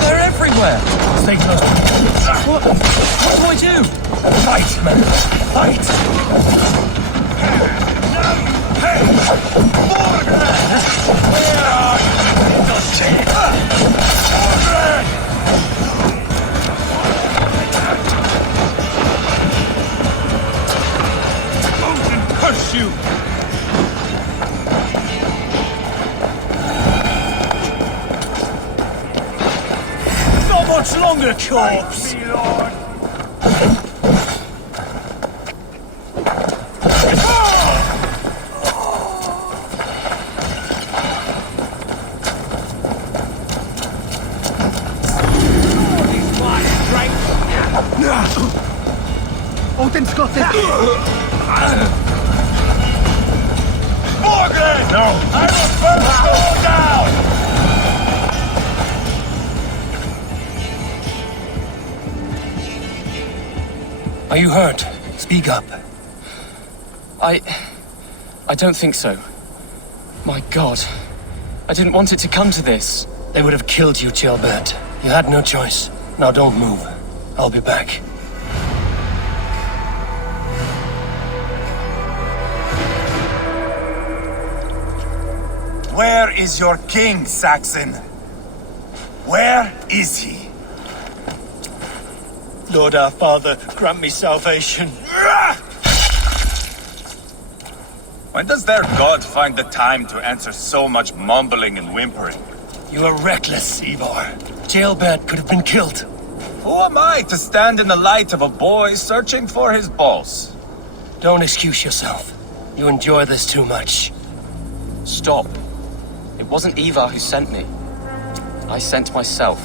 They're everywhere! Stay Norsemen. Fight! Curse you! Not much longer, corpse! Odin's got it! Morgan! No! I will burn the door down! Are you hurt? Speak up. I don't think so. My God. I didn't want it to come to this. They would have killed you, Ceolbert. You had no choice. Now don't move. I'll be back. Where is your king, Saxon? Where is he? Lord our Father, grant me salvation. When does their god find the time to answer so much mumbling and whimpering? You are reckless, Ivar. Ceolbert could have been killed. Who am I to stand in the light of a boy searching for his balls? Don't excuse yourself. You enjoy this too much. Stop. It wasn't Ivar who sent me. I sent myself.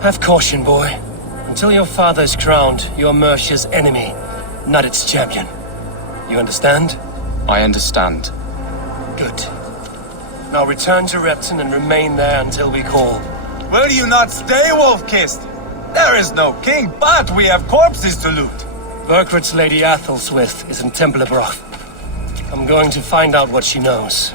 Have caution, boy. Until your father's crowned, you're Mercia's enemy, not its champion. You understand? I understand. Good. Now return to Repton and remain there until we call. Will you not stay, Wolf-Kissed? There is no king, but we have corpses to loot. Burgred's Lady Athelstwith is in Templebrough. I'm going to find out what she knows.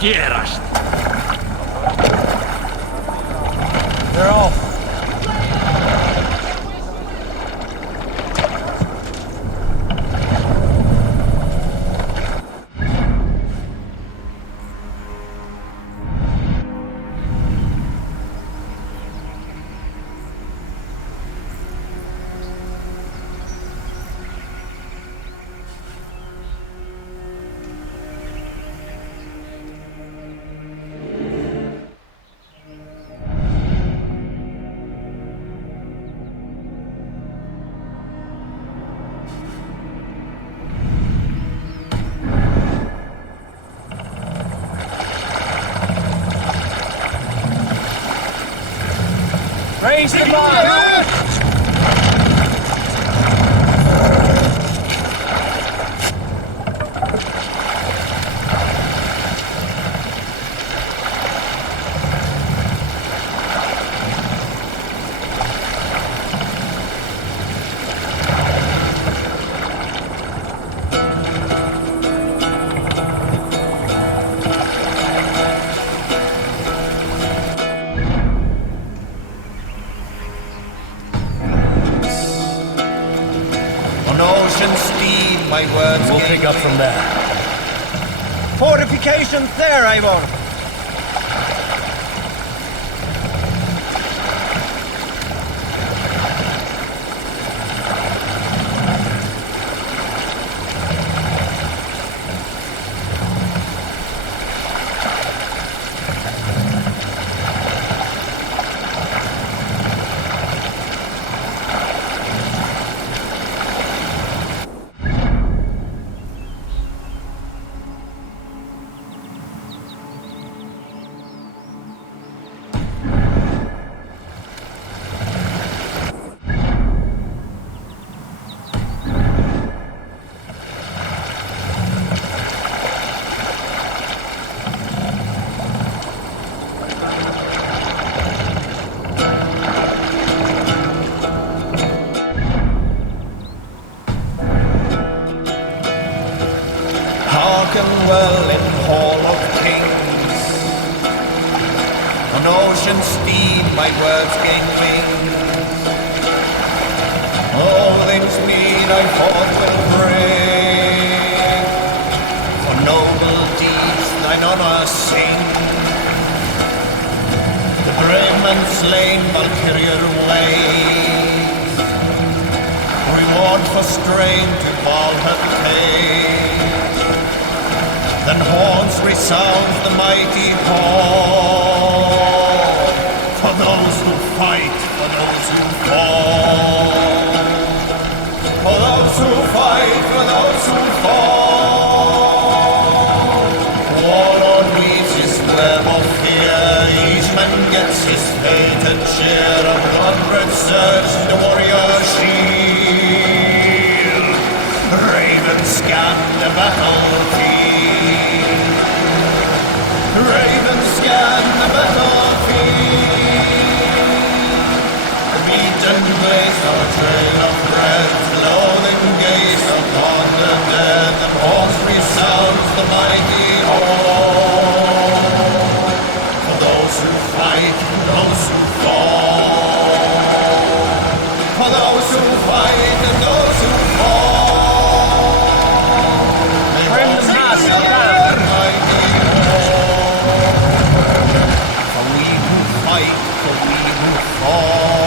Gerast. They're off. Raise the bar! steed, my words We'll gain pick up from there. Fortifications there, Eivor! Well in Hall of Kings, an ocean steed, my words gain wings. All things mean I fought will bring, for noble deeds thine honor sing. The brave man slain Valkyrian ways, reward for strain to Valhalla pay. Then horns resound the mighty call, for those who fight, for those who fall. For those who fight, for those who fall. Warlord weaves his web of fear, each man gets his fated share of hundred surge the warrior's shield. Ravens scan the battlefield. Ravens scan the battlefield. The beaten blaze our trail of bread, loathing gaze upon the dead, and horns resounds the mighty hall. For those who fight, for those who fall. For those who fight and those who fall. Bring the mass down. Fight for we who fall.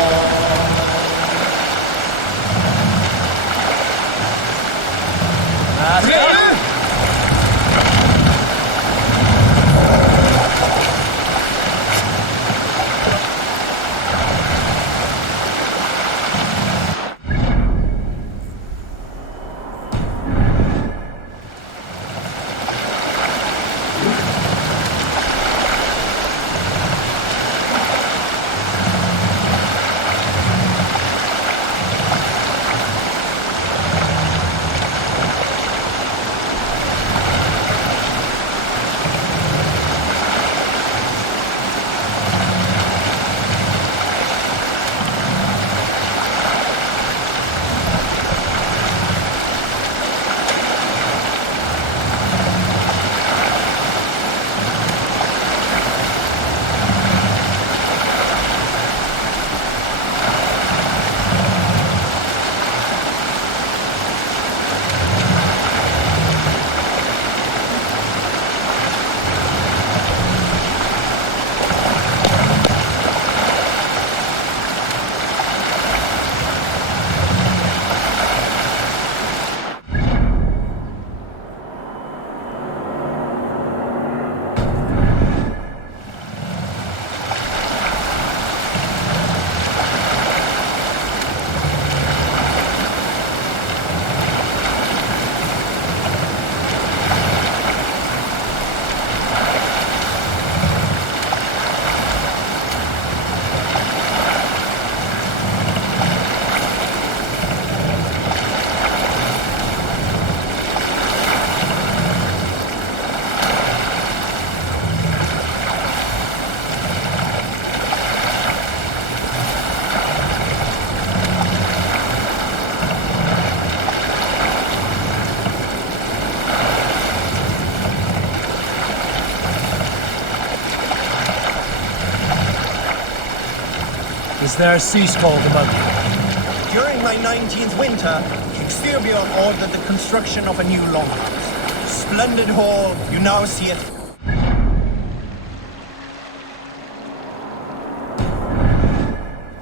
Is there a sea scald among you? During my 19th winter, King Styrbjorn ordered the construction of a new longhouse. Splendid hall, you now see it. To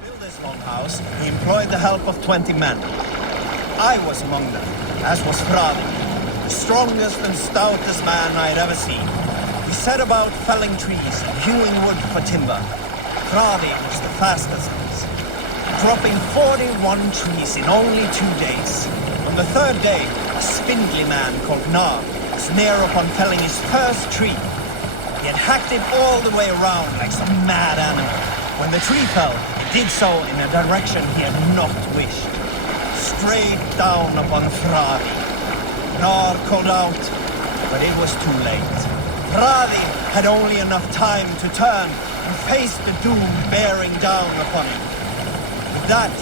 build this longhouse, he employed the help of 20 men. I was among them, as was Fradi, the strongest and stoutest man I had ever seen. We set about felling trees and hewing wood for timber. Fradi was the fastest of us, dropping 41 trees in only 2 days. On the third day, a spindly man called Nar was near upon felling his first tree. He had hacked it all the way around like some mad animal. When the tree fell, it did so in a direction he had not wished. Straight down upon Fradi. Nar called out, but it was too late. Fradi had only enough time to turn and face the doom bearing down upon him. With that,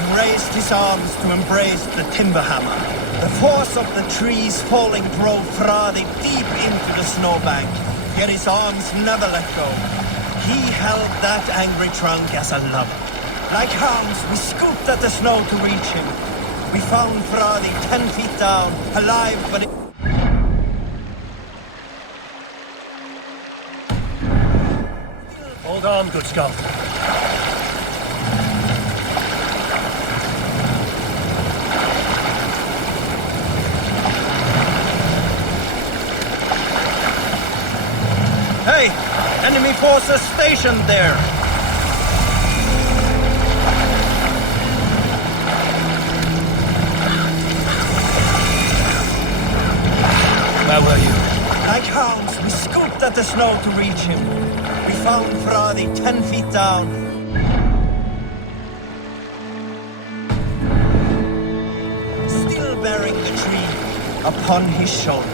he raised his arms to embrace the timber hammer. The force of the trees falling drove Fradi deep into the snowbank, yet his arms never let go. He held that angry trunk as a lover. Like hounds, we scooped at the snow to reach him. We found Fradi 10 feet down, alive, but Hold on, good skull. hey, enemy forces stationed there. Where were you? Like hounds, we scooped at the snow to reach him. We found Fradi 10 feet down. Still bearing the tree upon his shoulder.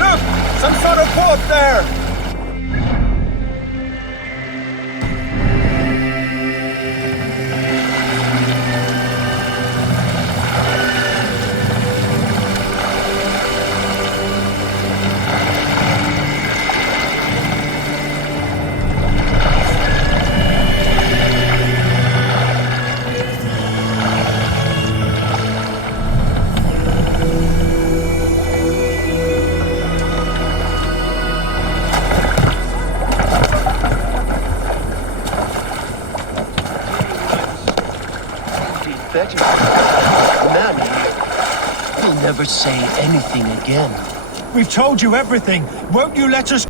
Look! Some sort of fort there! Better. Man, he'll never say anything again. We've told you everything. Won't you let us